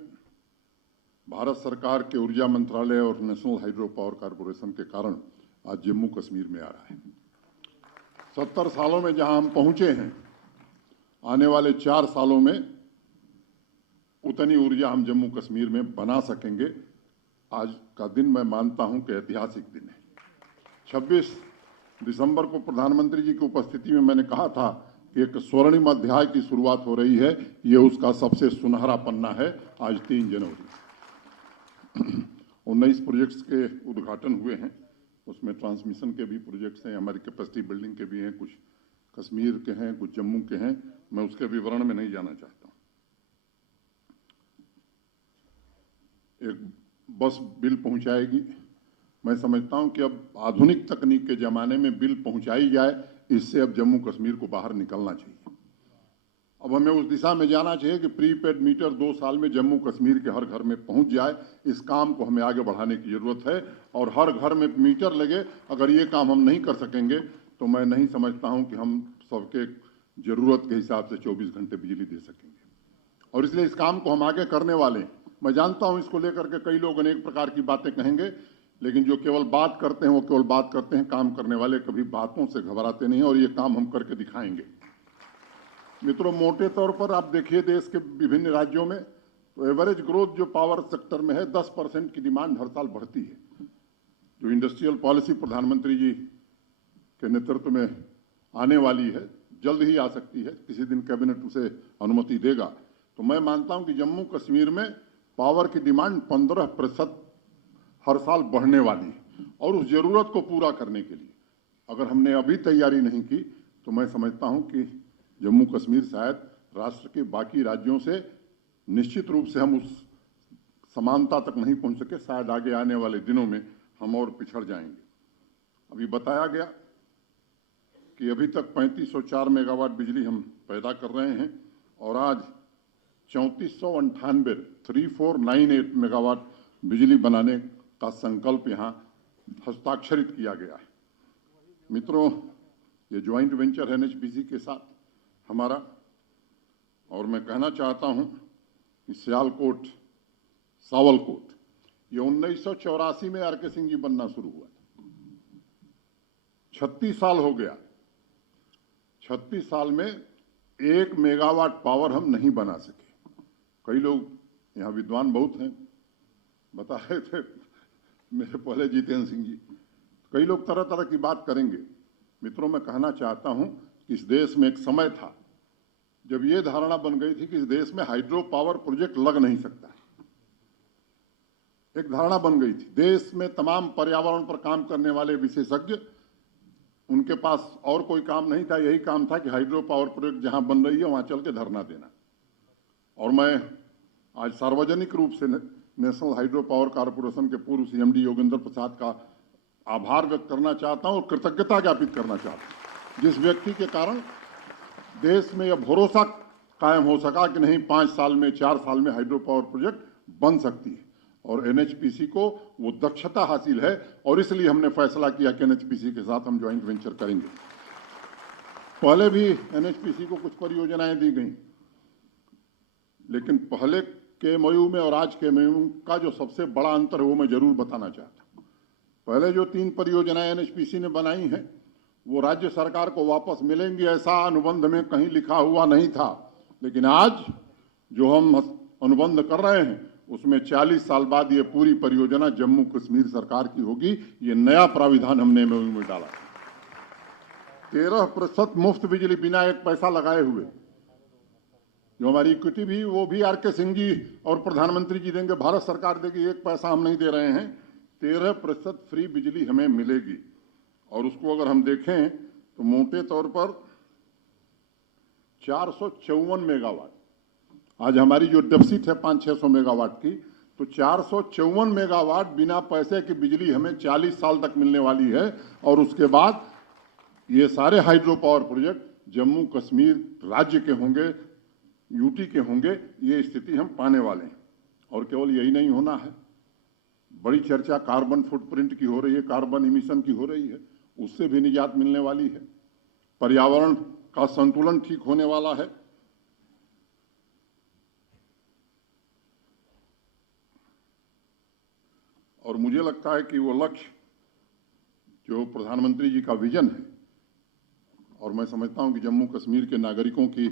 भारत सरकार के ऊर्जा मंत्रालय और नेशनल हाइड्रो पावर कॉरपोरेशन के कारण आज जम्मू कश्मीर में आ रहा है। 70 सालों में जहां हम पहुंचे हैं, आने वाले 4 सालों में उतनी ऊर्जा हम जम्मू कश्मीर में बना सकेंगे। आज का दिन मैं मानता हूं कि ऐतिहासिक दिन है। 26 दिसंबर को प्रधानमंत्री जी की उपस्थिति में मैंने कहा था कि एक स्वर्णिम अध्याय की शुरुआत हो रही है। ये उसका सबसे सुनहरा पन्ना है। आज 3 जनवरी 19 प्रोजेक्ट्स के उद्घाटन हुए हैं। उसमें ट्रांसमिशन के भी प्रोजेक्ट्स हैं, हमारी कैपेसिटी बिल्डिंग के भी हैं, कुछ कश्मीर के हैं, कुछ जम्मू के हैं। मैं उसके विवरण में नहीं जाना चाहता हूं। एक बस बिल पहुंचाएगी। मैं समझता हूं कि अब आधुनिक तकनीक के जमाने में बिल पहुंचाई जाए, इससे अब जम्मू कश्मीर को बाहर निकलना चाहिए। अब हमें उस दिशा में जाना चाहिए कि प्रीपेड मीटर 2 साल में जम्मू कश्मीर के हर घर में पहुंच जाए। इस काम को हमें आगे बढ़ाने की जरूरत है और हर घर में मीटर लगे। अगर ये काम हम नहीं कर सकेंगे तो मैं नहीं समझता हूं कि हम सबके जरूरत के हिसाब से 24 घंटे बिजली दे सकेंगे। और इसलिए इस काम को हम आगे करने वाले हैं। मैं जानता हूं इसको लेकर के कई लोग अनेक प्रकार की बातें कहेंगे, लेकिन जो केवल बात करते हैं वो केवल बात करते हैं। काम करने वाले कभी बातों से घबराते नहीं, और ये काम हम करके दिखाएंगे। मित्रों, मोटे तौर पर आप देखिए देश के विभिन्न राज्यों में तो एवरेज ग्रोथ जो पावर सेक्टर में है 10% की डिमांड हर साल बढ़ती है। जो इंडस्ट्रियल पॉलिसी प्रधानमंत्री जी के नेतृत्व में आने वाली है, जल्द ही आ सकती है, किसी दिन कैबिनेट उसे अनुमति देगा, तो मैं मानता हूं कि जम्मू कश्मीर में पावर की डिमांड 15% हर साल बढ़ने वाली है। और उस जरूरत को पूरा करने के लिए अगर हमने अभी तैयारी नहीं की तो मैं समझता हूं कि जम्मू कश्मीर शायद राष्ट्र के बाकी राज्यों से निश्चित रूप से हम उस समानता तक नहीं पहुंच सके। शायद आगे आने वाले दिनों में हम और पिछड़ जाएंगे। अभी बताया गया कि अभी तक 3504 मेगावाट बिजली हम पैदा कर रहे हैं और आज 3498 मेगावाट बिजली बनाने का संकल्प यहाँ हस्ताक्षरित किया गया है। मित्रों, ये ज्वाइंट वेंचर है एनएचपीसी के साथ हमारा, और मैं कहना चाहता हूं कि सियालकोट सावलकोट ये 1984 में आरके सिंह जी बनना शुरू हुआ। 36 साल हो गया। 36 साल में 1 मेगावाट पावर हम नहीं बना सके। कई लोग यहाँ विद्वान बहुत हैं, बता रहे थे मेरे पहले जितेंद्र सिंह जी, कई लोग तरह तरह की बात करेंगे। मित्रों, मैं कहना चाहता हूं कि इस देश में एक समय था जब ये धारणा बन गई थी कि इस देश में हाइड्रो पावर प्रोजेक्ट लग नहीं सकता। एक धारणा बन गई थी। देश में तमाम पर्यावरण पर काम करने वाले विशेषज्ञ, उनके पास और कोई काम नहीं था, यही काम था कि हाइड्रो पावर प्रोजेक्ट जहां बन रही है वहां चल के धरना देना। और मैं आज सार्वजनिक रूप से नेशनल हाइड्रो पावर कॉरपोरेशन के पूर्व सीएमडी योगेंद्र प्रसाद का आभार व्यक्त करना चाहता हूं और कृतज्ञता ज्ञापित करना चाहता हूं, जिस व्यक्ति के कारण देश में यह भरोसा कायम हो सका कि नहीं 5 साल में 4 साल में हाइड्रो पावर प्रोजेक्ट बन सकती है। और एनएचपीसी को वो दक्षता हासिल है और इसलिए हमने फैसला किया कि एनएचपीसी के साथ हम ज्वाइंट वेंचर करेंगे। पहले भी एनएचपीसी को कुछ परियोजनाएं दी गई, लेकिन पहले के एमओयू में और आज के एमओयू का जो सबसे बड़ा अंतर है वो मैं जरूर बताना चाहता हूं। पहले जो 3 परियोजनाएं एनएचपीसी ने बनाई हैं वो राज्य सरकार को वापस मिलेंगी, ऐसा अनुबंध में कहीं लिखा हुआ नहीं था। लेकिन आज जो हम अनुबंध कर रहे हैं उसमें 40 साल बाद ये पूरी परियोजना जम्मू कश्मीर सरकार की होगी। ये नया प्राविधान हमने एमओयू में डाला। 13% मुफ्त बिजली बिना एक पैसा लगाए हुए। जो हमारी इक्विटी भी वो भी आरके सिंह जी और प्रधानमंत्री जी देंगे, भारत सरकार देगी, एक पैसा हम नहीं दे रहे हैं। 13% फ्री बिजली हमें मिलेगी। और उसको अगर हम देखें तो मोटे तौर पर 454 मेगावाट, आज हमारी जो डेफिसिट है 500-600 मेगावाट की, तो 454 मेगावाट बिना पैसे की बिजली हमें 40 साल तक मिलने वाली है। और उसके बाद ये सारे hydro power project Jammu Kashmir राज्य के होंगे, यूटी के होंगे। ये स्थिति हम पाने वाले हैं। और केवल यही नहीं होना है, बड़ी चर्चा कार्बन फुटप्रिंट की हो रही है, कार्बन इमिशन की हो रही है, उससे भी निजात मिलने वाली है। पर्यावरण का संतुलन ठीक होने वाला है। और मुझे लगता है कि वो लक्ष्य जो प्रधानमंत्री जी का विजन है, और मैं समझता हूं कि जम्मू कश्मीर के नागरिकों की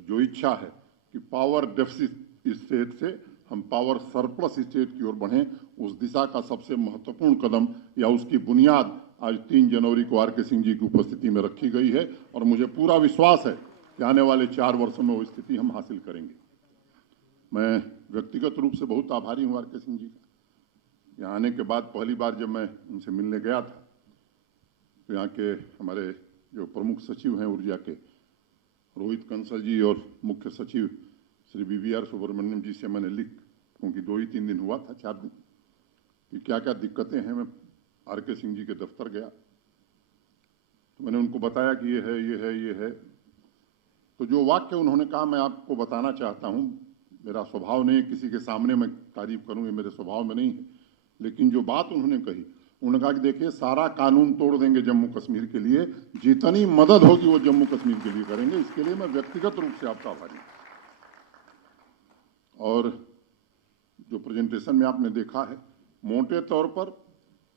जो इच्छा है कि पावर डेफिसिट स्टेट से हम पावर सरप्लस स्टेट की ओर बढ़ें, उस दिशा का सबसे महत्वपूर्ण कदम या उसकी बुनियाद आज 3 जनवरी को आर के सिंह जी की उपस्थिति में रखी गई है। और मुझे पूरा विश्वास है कि आने वाले 4 वर्षों में वो स्थिति हम हासिल करेंगे। मैं व्यक्तिगत रूप से बहुत आभारी हूं आर के सिंह जी का। यहाँ आने के बाद पहली बार जब मैं उनसे मिलने गया था तो यहाँ के हमारे जो प्रमुख सचिव हैं ऊर्जा के, रोहित कंसल जी, और मुख्य सचिव श्री BVR सुब्रमण्यम जी से मैंने क्योंकि 2 ही 3 दिन हुआ था, 4 दिन, कि क्या क्या दिक्कतें हैं। मैं आर के सिंह जी के दफ्तर गया तो मैंने उनको बताया कि ये है, ये है, ये है। तो जो वाक्य उन्होंने कहा मैं आपको बताना चाहता हूँ। मेरा स्वभाव नहीं है किसी के सामने मैं तारीफ करूँ, ये मेरे स्वभाव में नहीं है, लेकिन जो बात उन्होंने कही, उन्होंने कहा कि देखिए सारा कानून तोड़ देंगे जम्मू कश्मीर के लिए, जितनी मदद होगी वो जम्मू कश्मीर के लिए करेंगे। इसके लिए मैं व्यक्तिगत रूप से आपका आभारी हूं। और जो प्रेजेंटेशन में आपने देखा है, मोटे तौर पर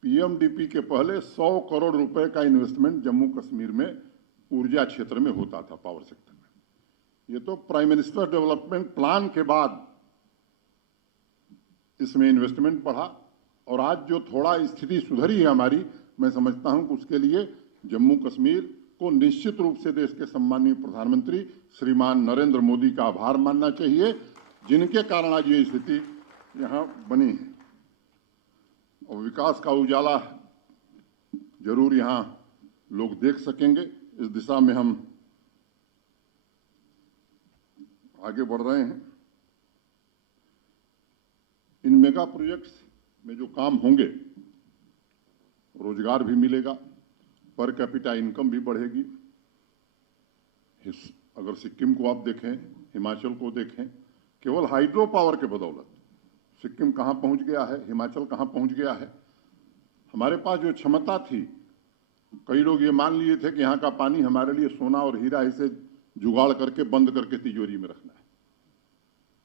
PMDP के पहले 100 करोड़ रुपए का इन्वेस्टमेंट जम्मू कश्मीर में ऊर्जा क्षेत्र में होता था, पावर सेक्टर में। ये तो प्राइम मिनिस्टर डेवलपमेंट प्लान के बाद इसमें इन्वेस्टमेंट बढ़ा, और आज जो थोड़ा स्थिति सुधरी है हमारी, मैं समझता हूं कि उसके लिए जम्मू कश्मीर को निश्चित रूप से देश के सम्माननीय प्रधानमंत्री श्रीमान नरेंद्र मोदी का आभार मानना चाहिए, जिनके कारण आज ये स्थिति यहां बनी है। और विकास का उजाला जरूर यहां लोग देख सकेंगे। इस दिशा में हम आगे बढ़ रहे हैं। इन मेगा प्रोजेक्ट्स में जो काम होंगे, रोजगार भी मिलेगा, पर कैपिटा इनकम भी बढ़ेगी। अगर सिक्किम को आप देखें, हिमाचल को देखें, केवल हाइड्रो पावर के बदौलत सिक्किम कहां पहुंच गया है, हिमाचल कहां पहुंच गया है। हमारे पास जो क्षमता थी, कई लोग ये मान लिए थे कि यहाँ का पानी हमारे लिए सोना और हीरा, इसे जुगाड़ करके बंद करके तिजोरी में रखना है,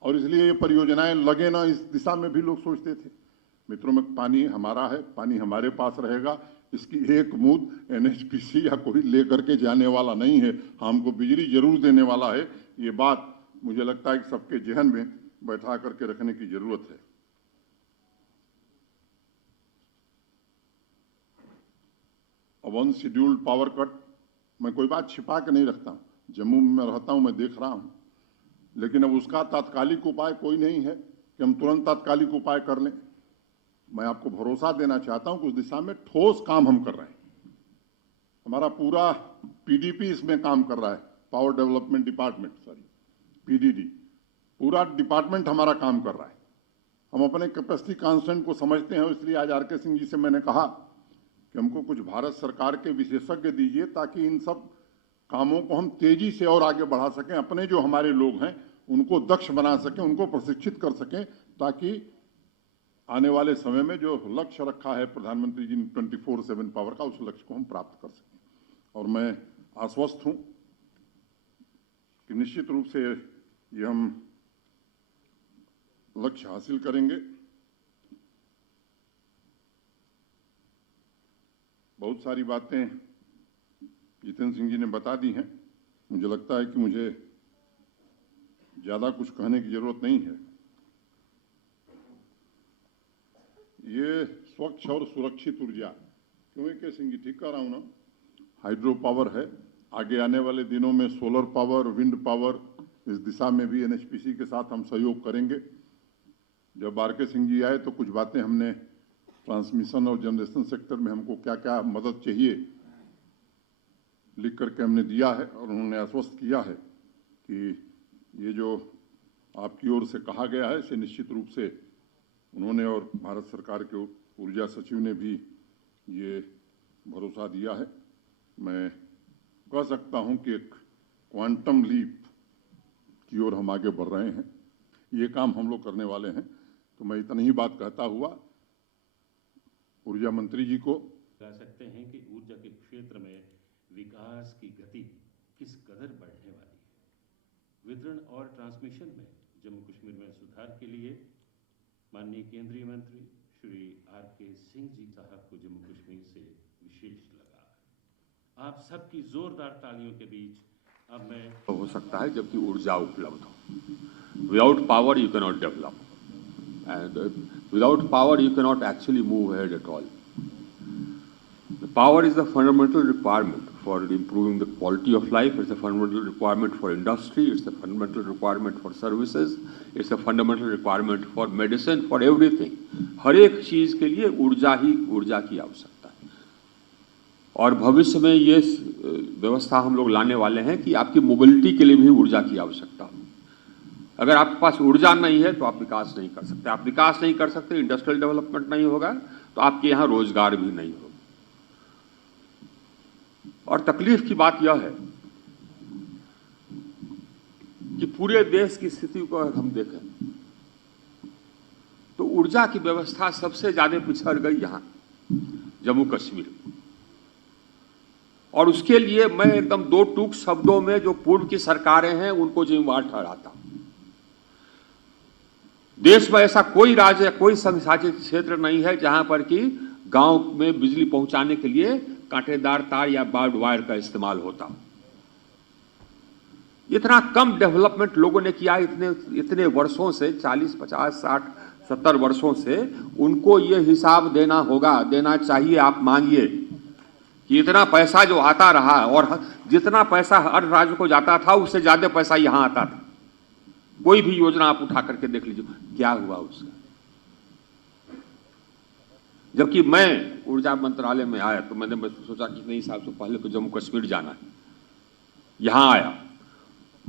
और इसलिए ये परियोजनाएं लगे ना, इस दिशा में भी लोग सोचते थे। मित्रों में पानी हमारा है, पानी हमारे पास रहेगा, इसकी एक बूंद NHPC या कोई लेकर के जाने वाला नहीं है, हमको बिजली जरूर देने वाला है। ये बात मुझे लगता है कि सबके जहन में बैठा करके रखने की जरूरत है। अब अनशेड्यूल्ड पावर कट, मैं कोई बात छिपा के नहीं रखता हूं, जम्मू में रहता हूं, मैं देख रहा हूं, लेकिन अब उसका तात्कालिक उपाय कोई नहीं है कि हम तुरंत तात्कालिक उपाय कर लें। मैं आपको भरोसा देना चाहता हूं कि उस दिशा में ठोस काम हम कर रहे हैं। हमारा पूरा PDP इसमें काम कर रहा है, पावर डेवलपमेंट डिपार्टमेंट, PDD, पूरा डिपार्टमेंट हमारा काम कर रहा है। हम अपने कैपेसिटी कांस्टेंट को समझते हैं, इसलिए आज आर के सिंह जी से मैंने कहा कि हमको कुछ भारत सरकार के विशेषज्ञ दीजिए, ताकि इन सब कामों को हम तेजी से और आगे बढ़ा सकें, अपने जो हमारे लोग हैं उनको दक्ष बना सकें, उनको प्रशिक्षित कर सकें, ताकि आने वाले समय में जो लक्ष्य रखा है प्रधानमंत्री जी ने 24/7 पावर का, उस लक्ष्य को हम प्राप्त कर सकें। और मैं आश्वस्त हूं कि निश्चित रूप से ये हम लक्ष्य हासिल करेंगे। बहुत सारी बातें जितेंद्र सिंह जी ने बता दी हैं। मुझे लगता है कि मुझे ज्यादा कुछ कहने की जरूरत नहीं है। ये स्वच्छ और सुरक्षित ऊर्जा, क्यों के सिंह जी ठीक कह रहा हूं ना, हाइड्रो पावर है, आगे आने वाले दिनों में सोलर पावर, विंड पावर, इस दिशा में भी NHPC के साथ हम सहयोग करेंगे। जब आर के सिंह जी आए तो कुछ बातें हमने ट्रांसमिशन और जनरेशन सेक्टर में हमको क्या क्या मदद चाहिए लिख करके हमने दिया है, और उन्होंने आश्वस्त किया है कि ये जो आपकी ओर से कहा गया है, इसे निश्चित रूप से उन्होंने और भारत सरकार के ऊर्जा सचिव ने भी ये भरोसा दिया है। मैं कह सकता हूं कि एक क्वांटम लीप की ओर हम आगे बढ़ रहे हैं। ये काम हम लोग करने वाले हैं। तो मैं इतना ही बात कहता हुआ ऊर्जा मंत्री जी को कह सकते हैं कि ऊर्जा के क्षेत्र में विकास की गति किस कदर बढ़ने वाली है। वितरण और ट्रांसमिशन में जम्मू कश्मीर में सुधार के लिए माननीय केंद्रीय मंत्री श्री आर.के. सिंह जी साहब को जम्मू कश्मीर से विशेष लगा। आप सबकी जोरदार तालियों के बीच अब मैं हो सकता है जबकि ऊर्जा उपलब्ध हो। Without power you cannot develop and without power you cannot actually move ahead at all. The power is a fundamental requirement for improving the quality of life. It's a fundamental requirement for industry. It's a fundamental requirement for services. It's a fundamental requirement for medicine, for everything. हर एक चीज के लिए ऊर्जा की आवश्यकता है। और भविष्य में ये व्यवस्था हम लोग लाने वाले हैं कि आपकी मोबिलिटी के लिए भी ऊर्जा की आवश्यकता हो। अगर आपके पास ऊर्जा नहीं है तो आप विकास नहीं कर सकते। आप विकास नहीं कर सकते, इंडस्ट्रियल डेवलपमेंट नहीं होगा, तो आपके यहाँ रोजगार भी नहीं होगा। और तकलीफ की बात यह है कि पूरे देश की स्थिति को अगर हम देखें तो ऊर्जा की व्यवस्था सबसे ज्यादा पिछड़ गई यहां जम्मू कश्मीर। और उसके लिए मैं एकदम दो टूक शब्दों में जो पूर्व की सरकारें हैं उनको जिम्मेवार ठहराता हूं। देश में ऐसा कोई राज्य या कोई संघशासित क्षेत्र नहीं है जहां पर कि गांव में बिजली पहुंचाने के लिए कांटेदार तार या बार्ड वायर का इस्तेमाल होता। इतना कम डेवलपमेंट लोगों ने किया इतने वर्षों से, 40, 50, 60, 70 वर्षों से। उनको ये हिसाब देना होगा, देना चाहिए। आप मांगिए कि इतना पैसा जो आता रहा और जितना पैसा हर राज्य को जाता था उससे ज्यादा पैसा यहां आता था। कोई भी योजना आप उठा करके देख लीजिए क्या हुआ उसका। जबकि मैं ऊर्जा मंत्रालय में आया तो मैंने सोचा कि नहीं साहब, से पहले तो जम्मू कश्मीर जाना है। यहां आया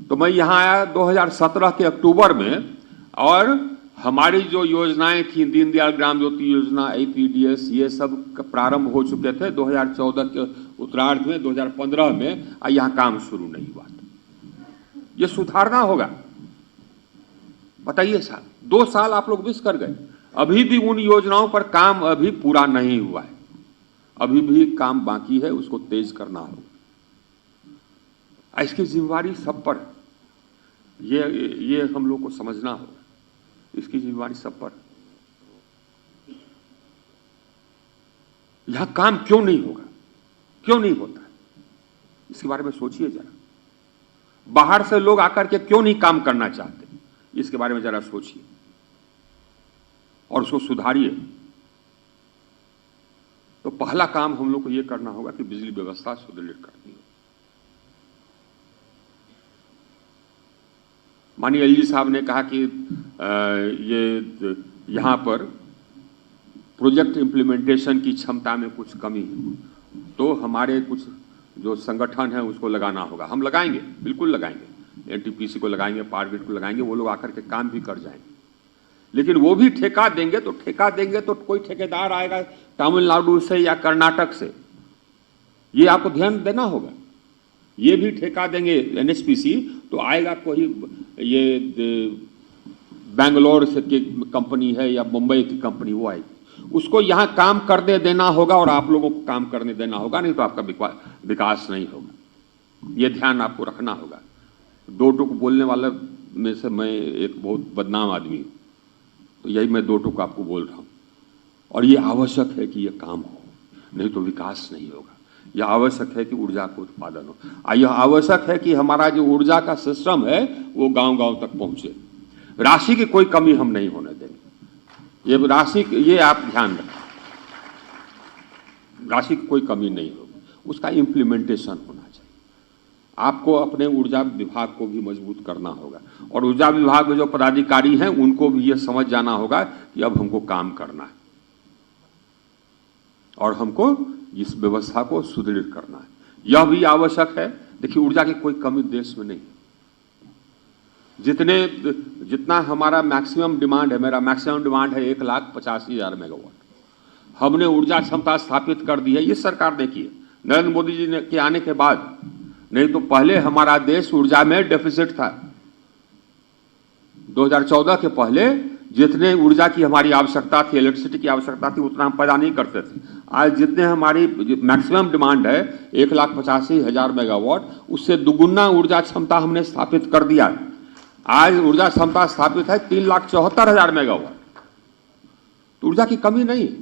तो मैं यहां आया 2017 के अक्टूबर में, और हमारी जो योजनाएं थी, दीनदयाल ग्राम ज्योति योजना, APDS, ये सब प्रारंभ हो चुके थे 2014 के उत्तरार्ध में। 2015 में यहां काम शुरू नहीं हुआ था। ये सुधारना होगा। बताइए साहब, 2 साल आप लोग मिस कर गए। अभी भी उन योजनाओं पर काम अभी पूरा नहीं हुआ है, अभी भी काम बाकी है, उसको तेज करना होगा। इसकी जिम्मेवारी सब पर, ये हम लोग को समझना होगा। इसकी जिम्मेवारी सब पर। यहां काम क्यों नहीं होगा, क्यों नहीं होता है, इसके बारे में सोचिए जरा। बाहर से लोग आकर के क्यों नहीं काम करना चाहते, इसके बारे में जरा सोचिए और उसको सुधारिए। तो पहला काम हम लोग को यह करना होगा कि बिजली व्यवस्था सुदृढ़ करनी हो। माननीय एलजी साहब ने कहा कि ये यहां पर प्रोजेक्ट इंप्लीमेंटेशन की क्षमता में कुछ कमी है, तो हमारे कुछ जो संगठन है उसको लगाना होगा। हम लगाएंगे, बिल्कुल लगाएंगे। NTPC को लगाएंगे, पावर ग्रिड को लगाएंगे, वो लोग आकर के काम भी कर जाएंगे। लेकिन वो भी ठेका देंगे तो कोई ठेकेदार आएगा तमिलनाडु से या कर्नाटक से, ये आपको ध्यान देना होगा। ये भी ठेका देंगे NHPC, तो आएगा कोई ये बेंगलोर से की कंपनी है या मुंबई की कंपनी, वो आएगी। उसको यहाँ काम करने देना होगा और आप लोगों को काम करने देना होगा, नहीं तो आपका विकास नहीं होगा। ये ध्यान आपको रखना होगा। 2 टुक बोलने वाला में से मैं एक बहुत बदनाम आदमी हूँ, तो यही मैं 2 टुक आपको बोल रहा हूँ। और ये आवश्यक है कि ये काम हो, नहीं तो विकास नहीं होगा। यह आवश्यक है कि ऊर्जा का उत्पादन हो। यह आवश्यक है कि हमारा जो ऊर्जा का सिस्टम है वो गांव-गांव तक पहुंचे। राशि की कोई कमी हम नहीं होने देंगे। ये राशि, ये आप ध्यान रखें, राशि की कोई कमी नहीं होगी। उसका इम्प्लीमेंटेशन होना चाहिए। आपको अपने ऊर्जा विभाग को भी मजबूत करना होगा, और ऊर्जा विभाग में जो पदाधिकारी हैं उनको भी यह समझ जाना होगा कि अब हमको काम करना है और हमको इस व्यवस्था को सुदृढ़ करना है। यह भी आवश्यक है। देखिए, ऊर्जा की कोई कमी देश में नहीं। जितना हमारा मैक्सिमम डिमांड है, मेरा मैक्सिमम डिमांड है 1,85,000 मेगावाट। हमने ऊर्जा क्षमता स्थापित कर दी है। ये सरकार देखिए, नरेंद्र मोदी जी के आने के बाद, नहीं तो पहले हमारा देश ऊर्जा में डेफिसिट था। 2014 के पहले जितने ऊर्जा की हमारी आवश्यकता थी, इलेक्ट्रिसिटी की आवश्यकता थी, उतना हम पैदा नहीं करते थे। आज जितने हमारी मैक्सिमम डिमांड है 1,85,000 मेगावाट, उससे दुगुना ऊर्जा क्षमता हमने स्थापित कर दिया। आज ऊर्जा क्षमता स्थापित है 3,74,000 मेगावाट। तो ऊर्जा की कमी नहीं है,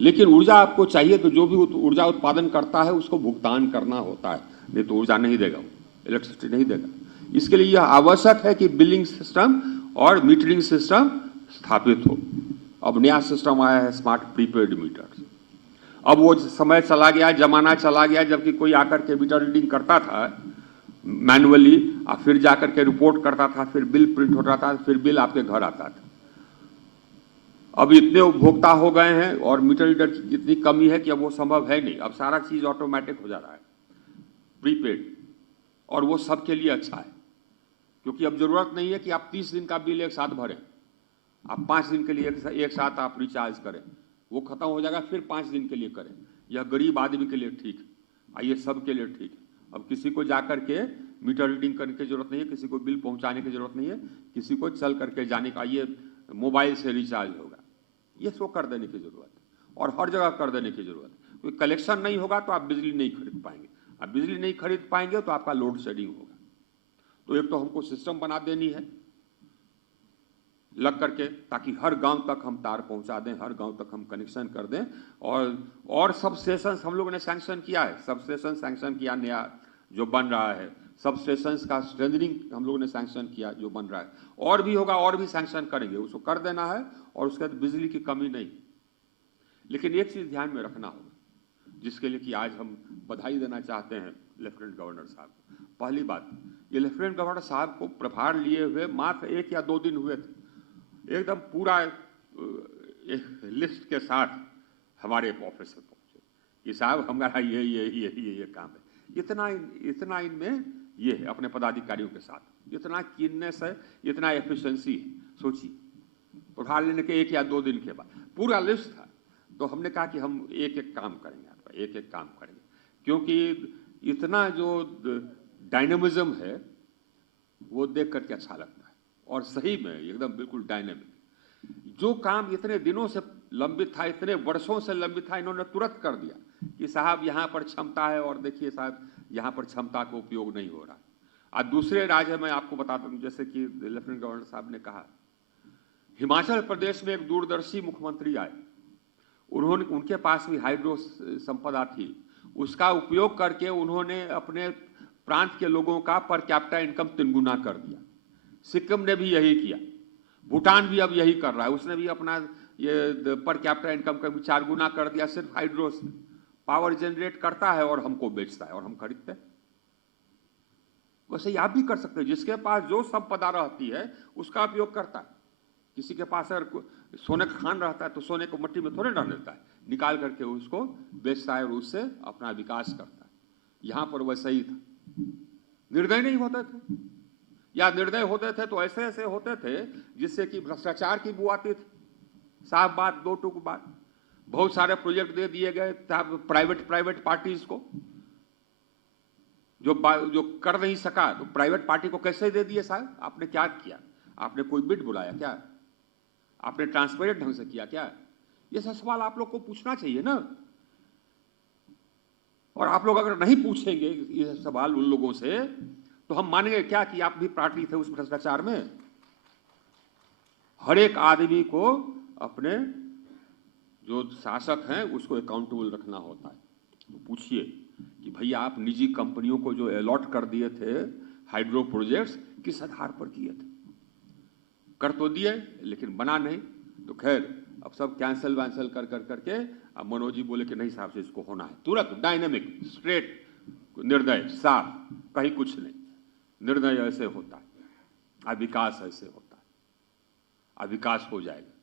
लेकिन ऊर्जा आपको चाहिए तो जो भी ऊर्जा उत्पादन करता है उसको भुगतान करना होता है, नहीं तो ऊर्जा नहीं देगा, इलेक्ट्रिसिटी नहीं देगा। इसके लिए यह आवश्यक है कि बिलिंग सिस्टम और मीटरिंग सिस्टम स्थापित हो। अब नया सिस्टम आया है स्मार्ट प्रीपेड मीटर। अब वो समय चला गया, जमाना चला गया जबकि कोई आकर के मीटर रीडिंग करता था मैनुअली, और फिर जाकर के रिपोर्ट करता था, फिर बिल प्रिंट होता था, फिर बिल आपके घर आता था। अब इतने उपभोक्ता हो गए हैं और मीटर रीडर की इतनी कमी है कि अब वो संभव है नहीं। अब सारा चीज ऑटोमेटिक हो जा रहा है प्रीपेड, और वो सबके लिए अच्छा है, क्योंकि अब जरूरत नहीं है कि आप 30 दिन का बिल एक साथ भरें। आप 5 दिन के लिए एक साथ आप रिचार्ज करें, वो खत्म हो जाएगा, फिर 5 दिन के लिए करें। यह गरीब आदमी के लिए ठीक है, ये सबके लिए ठीक है। अब किसी को जाकर के मीटर रीडिंग करने की जरूरत नहीं है, किसी को बिल पहुंचाने की जरूरत नहीं है, किसी को चल करके जाने का, ये मोबाइल से रिचार्ज होगा, ये सो कर देने की जरूरत है, और हर जगह कर देने की जरूरत है। कोई कलेक्शन नहीं होगा तो आप बिजली नहीं खरीद पाएंगे, आप बिजली नहीं खरीद पाएंगे तो आपका लोड शेडिंग होगा। तो एक तो हमको सिस्टम बना देनी है लग करके, ताकि हर गांव तक हम तार पहुंचा दें, हर गांव तक हम कनेक्शन कर दें। और सब स्टेशन हम लोगों ने सैंक्शन किया है, सब स्टेशन सैंक्शन किया नया जो बन रहा है, सब स्टेशन का स्ट्रेंथनिंग हम लोगों ने सैंक्शन किया जो बन रहा है, और भी होगा, और भी सैंक्शन करेंगे, उसको कर देना है। और उसके बाद बिजली की कमी नहीं। लेकिन एक चीज ध्यान में रखना होगा, जिसके लिए कि आज हम बधाई देना चाहते हैं लेफ्टिनेंट गवर्नर साहब को। पहली बात, ये लेफ्टिनेंट गवर्नर साहब को प्रभार लिए हुए मात्र 1 या 2 दिन हुए थे, एकदम पूरा एक लिस्ट के साथ हमारे ऑफिस में पहुंचे कि साहब हमारा ये काम है। इतना इनमें ये है अपने पदाधिकारियों के साथ, इतना कीननेस है, इतना एफिशिएंसी है। सोचिए, प्रभार लेने के 1 या 2 दिन के बाद पूरा लिस्ट था। तो हमने कहा कि हम एक काम करेंगे, आपका एक काम करेंगे, क्योंकि इतना जो डायनेमिज्म है वो देख करके अच्छा लगता है, और सही में एकदम बिल्कुल डायनेमिक। जो काम इतने दिनों से लंबित था, इतने वर्षों से लंबित था, इन्होंने तुरंत कर दिया कि साहब यहाँ पर क्षमता है, और देखिए साहब यहाँ पर क्षमता का उपयोग नहीं हो रहा। आज दूसरे राज्य में आपको बताता हूँ, जैसे कि लेफ्टिनेंट गवर्नर साहब ने कहा, हिमाचल प्रदेश में एक दूरदर्शी मुख्यमंत्री आए, उनके पास भी हाइड्रो संपदा थी, उसका उपयोग करके उन्होंने अपने प्रांत के लोगों का पर कैपिटा इनकम 3 गुना कर दिया। सिक्किम ने भी यही किया, भूटान भी अब यही कर रहा है, उसने भी अपना ये पर कैपिटा इनकम का भी 4 गुना कर दिया, सिर्फ हाइड्रो से पावर जनरेट करता है और हमको बेचता है और हम खरीदते हैं। वैसे ही आप भी कर सकते हैं, जिसके पास जो संपदा रहती है उसका उपयोग करता है। किसी के पास अगर सोने का खान रहता है तो सोने को मिट्टी में थोड़े डाल देता है, निकाल करके उसको बेचता है और उससे अपना विकास करता है। यहां पर वैसा ही था, निर्दय नहीं होते थे, या निर्दय होते थे तो ऐसे ऐसे होते थे जिससे कि भ्रष्टाचार की बू आती थी। साफ बात, 2 टूक बात, बहुत सारे प्रोजेक्ट दे दिए गए प्राइवेट पार्टीज को, जो कर नहीं सका तो प्राइवेट पार्टी को कैसे दे दिए साहब? आपने क्या किया? आपने कोई बिड बुलाया क्या? आपने ट्रांसपेरेंट ढंग से किया क्या? ये सब सवाल आप लोग को पूछना चाहिए ना। और आप लोग अगर नहीं पूछेंगे ये सवाल उन लोगों से तो हम मानेंगे क्या कि आप भी पार्टी थे उस भ्रष्टाचार में? हर एक आदमी को अपने जो शासक हैं उसको अकाउंटेबल रखना होता है। तो पूछिए कि भैया आप निजी कंपनियों को जो अलॉट कर दिए थे हाइड्रो प्रोजेक्ट्स, किस आधार पर किए थे? कर तो दिए लेकिन बना नहीं, तो खैर अब सब कैंसिल वैंसिल कर करके अब मनोज जी बोले कि नहीं साहब से इसको होना है, तुरंत डायनेमिक स्ट्रेट निर्णय, साफ, कहीं कुछ नहीं। निर्णय ऐसे होता है, अविकास ऐसे होता है, अविकास हो जाएगा।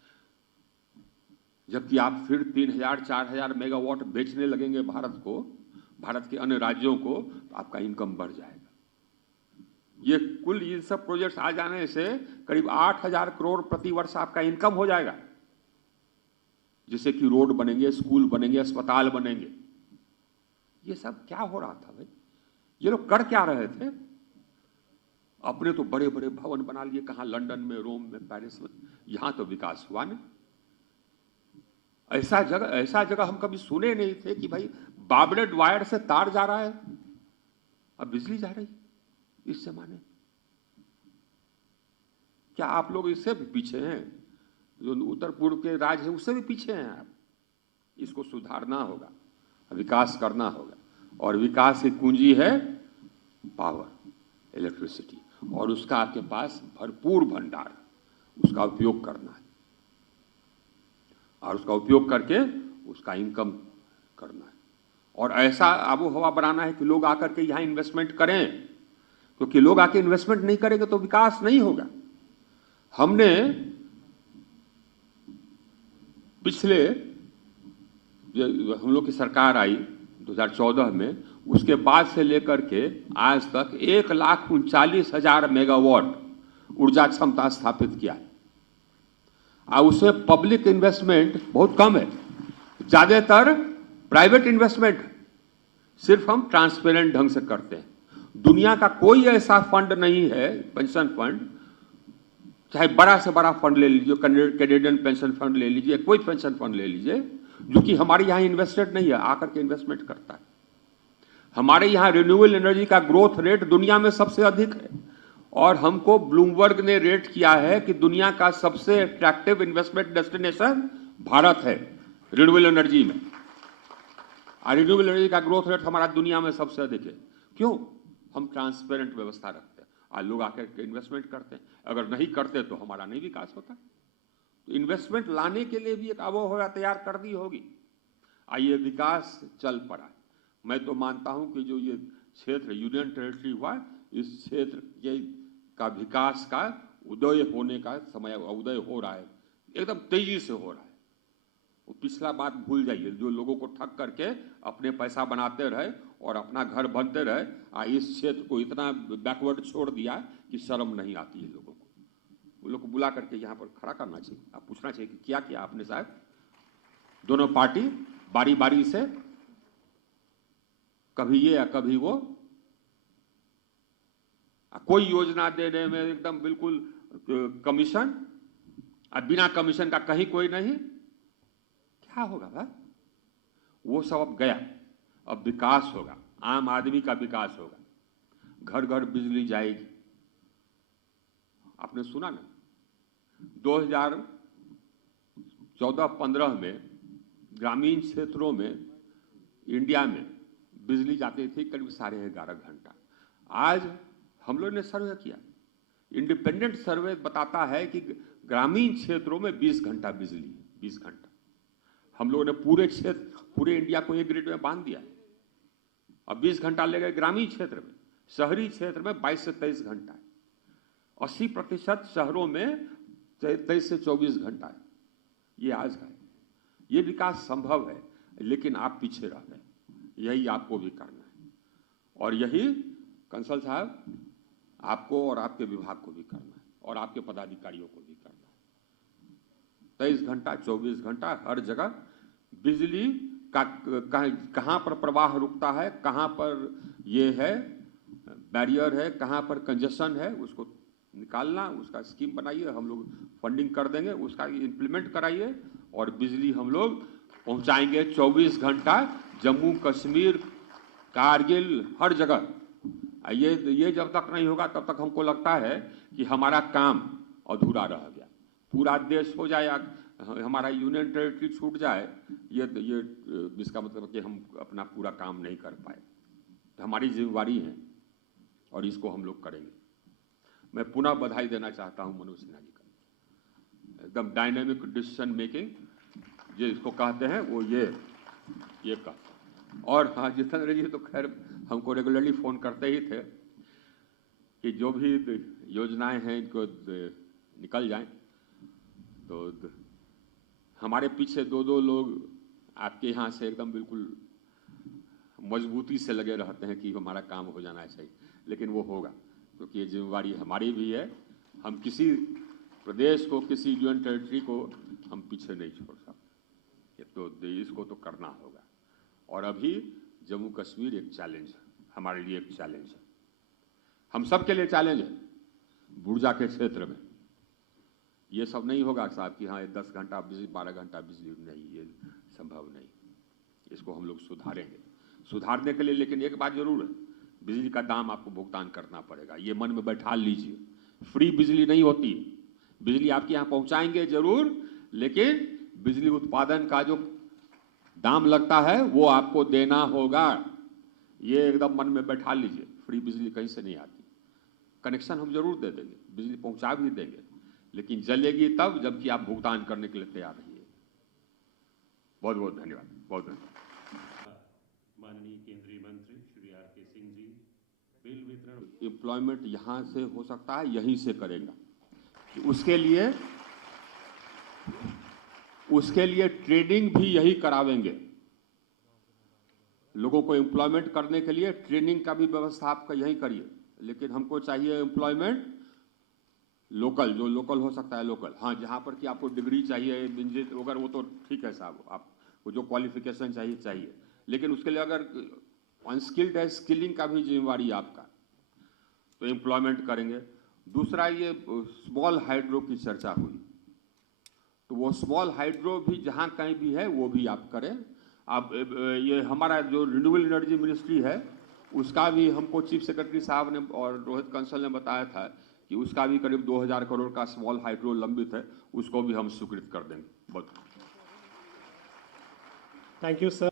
जबकि आप फिर 3000-4000 मेगावाट बेचने लगेंगे भारत को, भारत के अन्य राज्यों को, तो आपका इनकम बढ़ जाएगा। ये कुल ये सब प्रोजेक्ट्स आ जाने से करीब 8000 करोड़ प्रति वर्ष आपका इनकम हो जाएगा, जिससे कि रोड बनेंगे, स्कूल बनेंगे, अस्पताल बनेंगे। ये सब क्या हो रहा था भाई? ये लोग कर क्या रहे थे? अपने तो बड़े बड़े भवन बना लिए, कहाँ लंदन में, रोम में, पेरिस में, यहां तो विकास हुआ नहीं। ऐसा जगह हम कभी सुने नहीं थे कि भाई बाबरेड वायर से तार जा रहा है, अब बिजली जा रही इस जमाने। क्या आप लोग इससे भी पीछे हैं? जो उत्तर पूर्व के राज्य है उससे भी पीछे हैं आप। इसको सुधारना होगा, विकास करना होगा, और विकास की कुंजी है पावर, इलेक्ट्रिसिटी, और उसका आपके पास भरपूर भंडार, उसका उपयोग करना है, और उसका उपयोग करके उसका इनकम करना है, और ऐसा आबो हवा बनाना है कि लोग आकर के यहां इन्वेस्टमेंट करें, क्योंकि लोग आके इन्वेस्टमेंट नहीं करेंगे तो विकास नहीं होगा। हमने पिछले हम लोग की सरकार आई 2014 में, उसके बाद से लेकर के आज तक 1,39,000 मेगावाट ऊर्जा क्षमता स्थापित किया, और उसमें पब्लिक इन्वेस्टमेंट बहुत कम है, ज्यादातर प्राइवेट इन्वेस्टमेंट सिर्फ हम ट्रांसपेरेंट ढंग से करते हैं। दुनिया का कोई ऐसा फंड नहीं है, पेंशन फंड, चाहे बड़ा से बड़ा फंड ले लीजिए, कैनेडियन पेंशन फंड ले लीजिए, कोई पेंशन फंड ले लीजिए, जो कि हमारे यहां इन्वेस्टेड नहीं है, आकर के इन्वेस्टमेंट करता है। हमारे यहां रिन्यूएबल एनर्जी का ग्रोथ रेट दुनिया में सबसे अधिक है, और हमको ब्लूमबर्ग ने रेट किया है कि दुनिया का सबसे अट्रैक्टिव इन्वेस्टमेंट डेस्टिनेशन भारत है रिन्यूएबल एनर्जी में। और रिन्यूएबल एनर्जी का ग्रोथ रेट हमारा दुनिया में सबसे अधिक है। क्यों? हम ट्रांसपेरेंट व्यवस्था रखते हैं, और लोग आकर इन्वेस्टमेंट करते हैं। अगर नहीं करते तो हमारा नहीं विकास होता। तो इन्वेस्टमेंट लाने के लिए भी एक आबोहवा तैयार कर दी होगी, आइए विकास चल पड़ा। मैं तो मानता हूं कि जो ये क्षेत्र यूनियन टेरिटरी हुआ, इस क्षेत्र के का विकास का उदय होने का समय, उदय हो रहा है, एकदम तेजी से हो रहा है। वो पिछला बात भूल जाइए, जो लोगों को ठग करके अपने पैसा बनाते रहे और अपना घर बनते रहे, इस क्षेत्र को इतना बैकवर्ड छोड़ दिया कि शर्म नहीं आती है लोगों को। वो लोग को बुला करके यहाँ पर खड़ा करना चाहिए, आप पूछना चाहिए कि क्या किया आपने साहब। दोनों पार्टी बारी बारी से कभी ये या कभी वो, कोई योजना देने में एकदम बिल्कुल कमीशन, बिना कमीशन का कहीं कोई नहीं। क्या होगा भाई? वो सब अब गया, अब विकास होगा, आम आदमी का विकास होगा, घर घर बिजली जाएगी। आपने सुना ना 2014-15 में ग्रामीण क्षेत्रों में इंडिया में बिजली जाती थी करीब 11.5 घंटा। आज हम लोगों ने सर्वे किया, इंडिपेंडेंट सर्वे बताता है कि ग्रामीण क्षेत्रों में 20 घंटा बिजली, 20 घंटा। हम लोगों ने पूरे क्षेत्र, पूरे इंडिया को एक ग्रिड में बांध दिया। अब 20 घंटा ले गए ग्रामीण क्षेत्र में, शहरी क्षेत्र में 22 से 23 घंटा है। 80% शहरों में 23 से 24 घंटा है। ये आज का है। ये विकास संभव है, लेकिन आप पीछे रह गए। यही आपको भी करना है, और यही कंसल साहब आपको और आपके विभाग को भी करना है, और आपके पदाधिकारियों को भी करना है। 23 घंटा, 24 घंटा हर जगह बिजली का कहां पर प्रवाह रुकता है, कहां पर ये है बैरियर है, कहां पर कंजेशन है, उसको निकालना, उसका स्कीम बनाइए, हम लोग फंडिंग कर देंगे, उसका इम्प्लीमेंट कराइए, और बिजली हम लोग पहुंचाएंगे 24 घंटा जम्मू कश्मीर, कारगिल, हर जगह। ये जब तक नहीं होगा तब तक हमको लगता है कि हमारा काम अधूरा रह गया। पूरा देश हो जाए, हमारा यूनियन टेरिटरी छूट जाए, ये इसका मतलब कि हम अपना पूरा काम नहीं कर पाए। तो हमारी जिम्मेवारी है, और इसको हम लोग करेंगे। मैं पुनः बधाई देना चाहता हूं मनोज सिन्हा जी का, एकदम डायनेमिक डिसीजन मेकिंग जो इसको कहते हैं, वो ये का। और हाँ, जितेंद्र जी तो खैर हमको रेगुलरली फोन करते ही थे कि जो भी योजनाएं हैं इनको निकल जाएं। तो हमारे पीछे दो लोग आपके यहाँ से एकदम बिल्कुल मजबूती से लगे रहते हैं कि हमारा काम हो जाना चाहिए, लेकिन वो होगा, क्योंकि ये जिम्मेवारी हमारी भी है। हम किसी प्रदेश को, किसी यूनियन टेरिटरी को हम पीछे नहीं छोड़ सकते, तो इसको तो करना होगा। और अभी जम्मू कश्मीर एक चैलेंज है, हमारे लिए एक चैलेंज है, हम सब के लिए चैलेंज है। ऊर्जा के क्षेत्र में। ये सब नहीं होगा साहब कि हाँ 10 घंटा बिजली 12 घंटा बिजली, नहीं, ये संभव नहीं। इसको हम लोग सुधारेंगे। सुधारने के लिए लेकिन एक बात जरूर है, बिजली का दाम आपको भुगतान करना पड़ेगा, ये मन में बैठा लीजिए। फ्री बिजली नहीं होती, बिजली आपके यहाँ पहुंचाएंगे जरूर, लेकिन बिजली उत्पादन का जो दाम लगता है वो आपको देना होगा। ये एकदम मन में बैठा लीजिए, फ्री बिजली कहीं से नहीं आती। कनेक्शन हम जरूर दे देंगे, बिजली पहुंचा भी देंगे, लेकिन जलेगी तब जबकि आप भुगतान करने के लिए तैयार रहिए। बहुत बहुत धन्यवाद, बहुत धन्यवाद। माननीय केंद्रीय मंत्री श्री R.K. सिंह जी, बिल वितरण। एम्प्लॉयमेंट यहाँ से हो सकता है, यहीं से करेगा। उसके लिए ट्रेनिंग भी यही करावेंगे। लोगों को एम्प्लॉयमेंट करने के लिए ट्रेनिंग का भी व्यवस्था आपका यही करिए, लेकिन हमको चाहिए एम्प्लॉयमेंट लोकल, जो लोकल हो सकता है लोकल। हाँ, जहाँ पर कि आपको डिग्री चाहिए अगर वो तो ठीक है साहब, आपको जो क्वालिफिकेशन चाहिए, लेकिन उसके लिए अगर अनस्किल्ड है, स्किलिंग का भी जिम्मेवारी आपका, तो एम्प्लॉयमेंट करेंगे। दूसरा, ये स्मॉल हाइड्रो की चर्चा हुई, तो वो स्मॉल हाइड्रो भी जहाँ कहीं भी है वो भी आप करें। आप ये हमारा जो रिन्यूएबल एनर्जी मिनिस्ट्री है, उसका भी हमको चीफ सेक्रेटरी साहब ने और रोहित कंसल ने बताया था कि उसका भी करीब 2000 करोड़ का स्मॉल हाइड्रो लंबित है, उसको भी हम स्वीकृत कर देंगे। बहुत थैंक यू सर।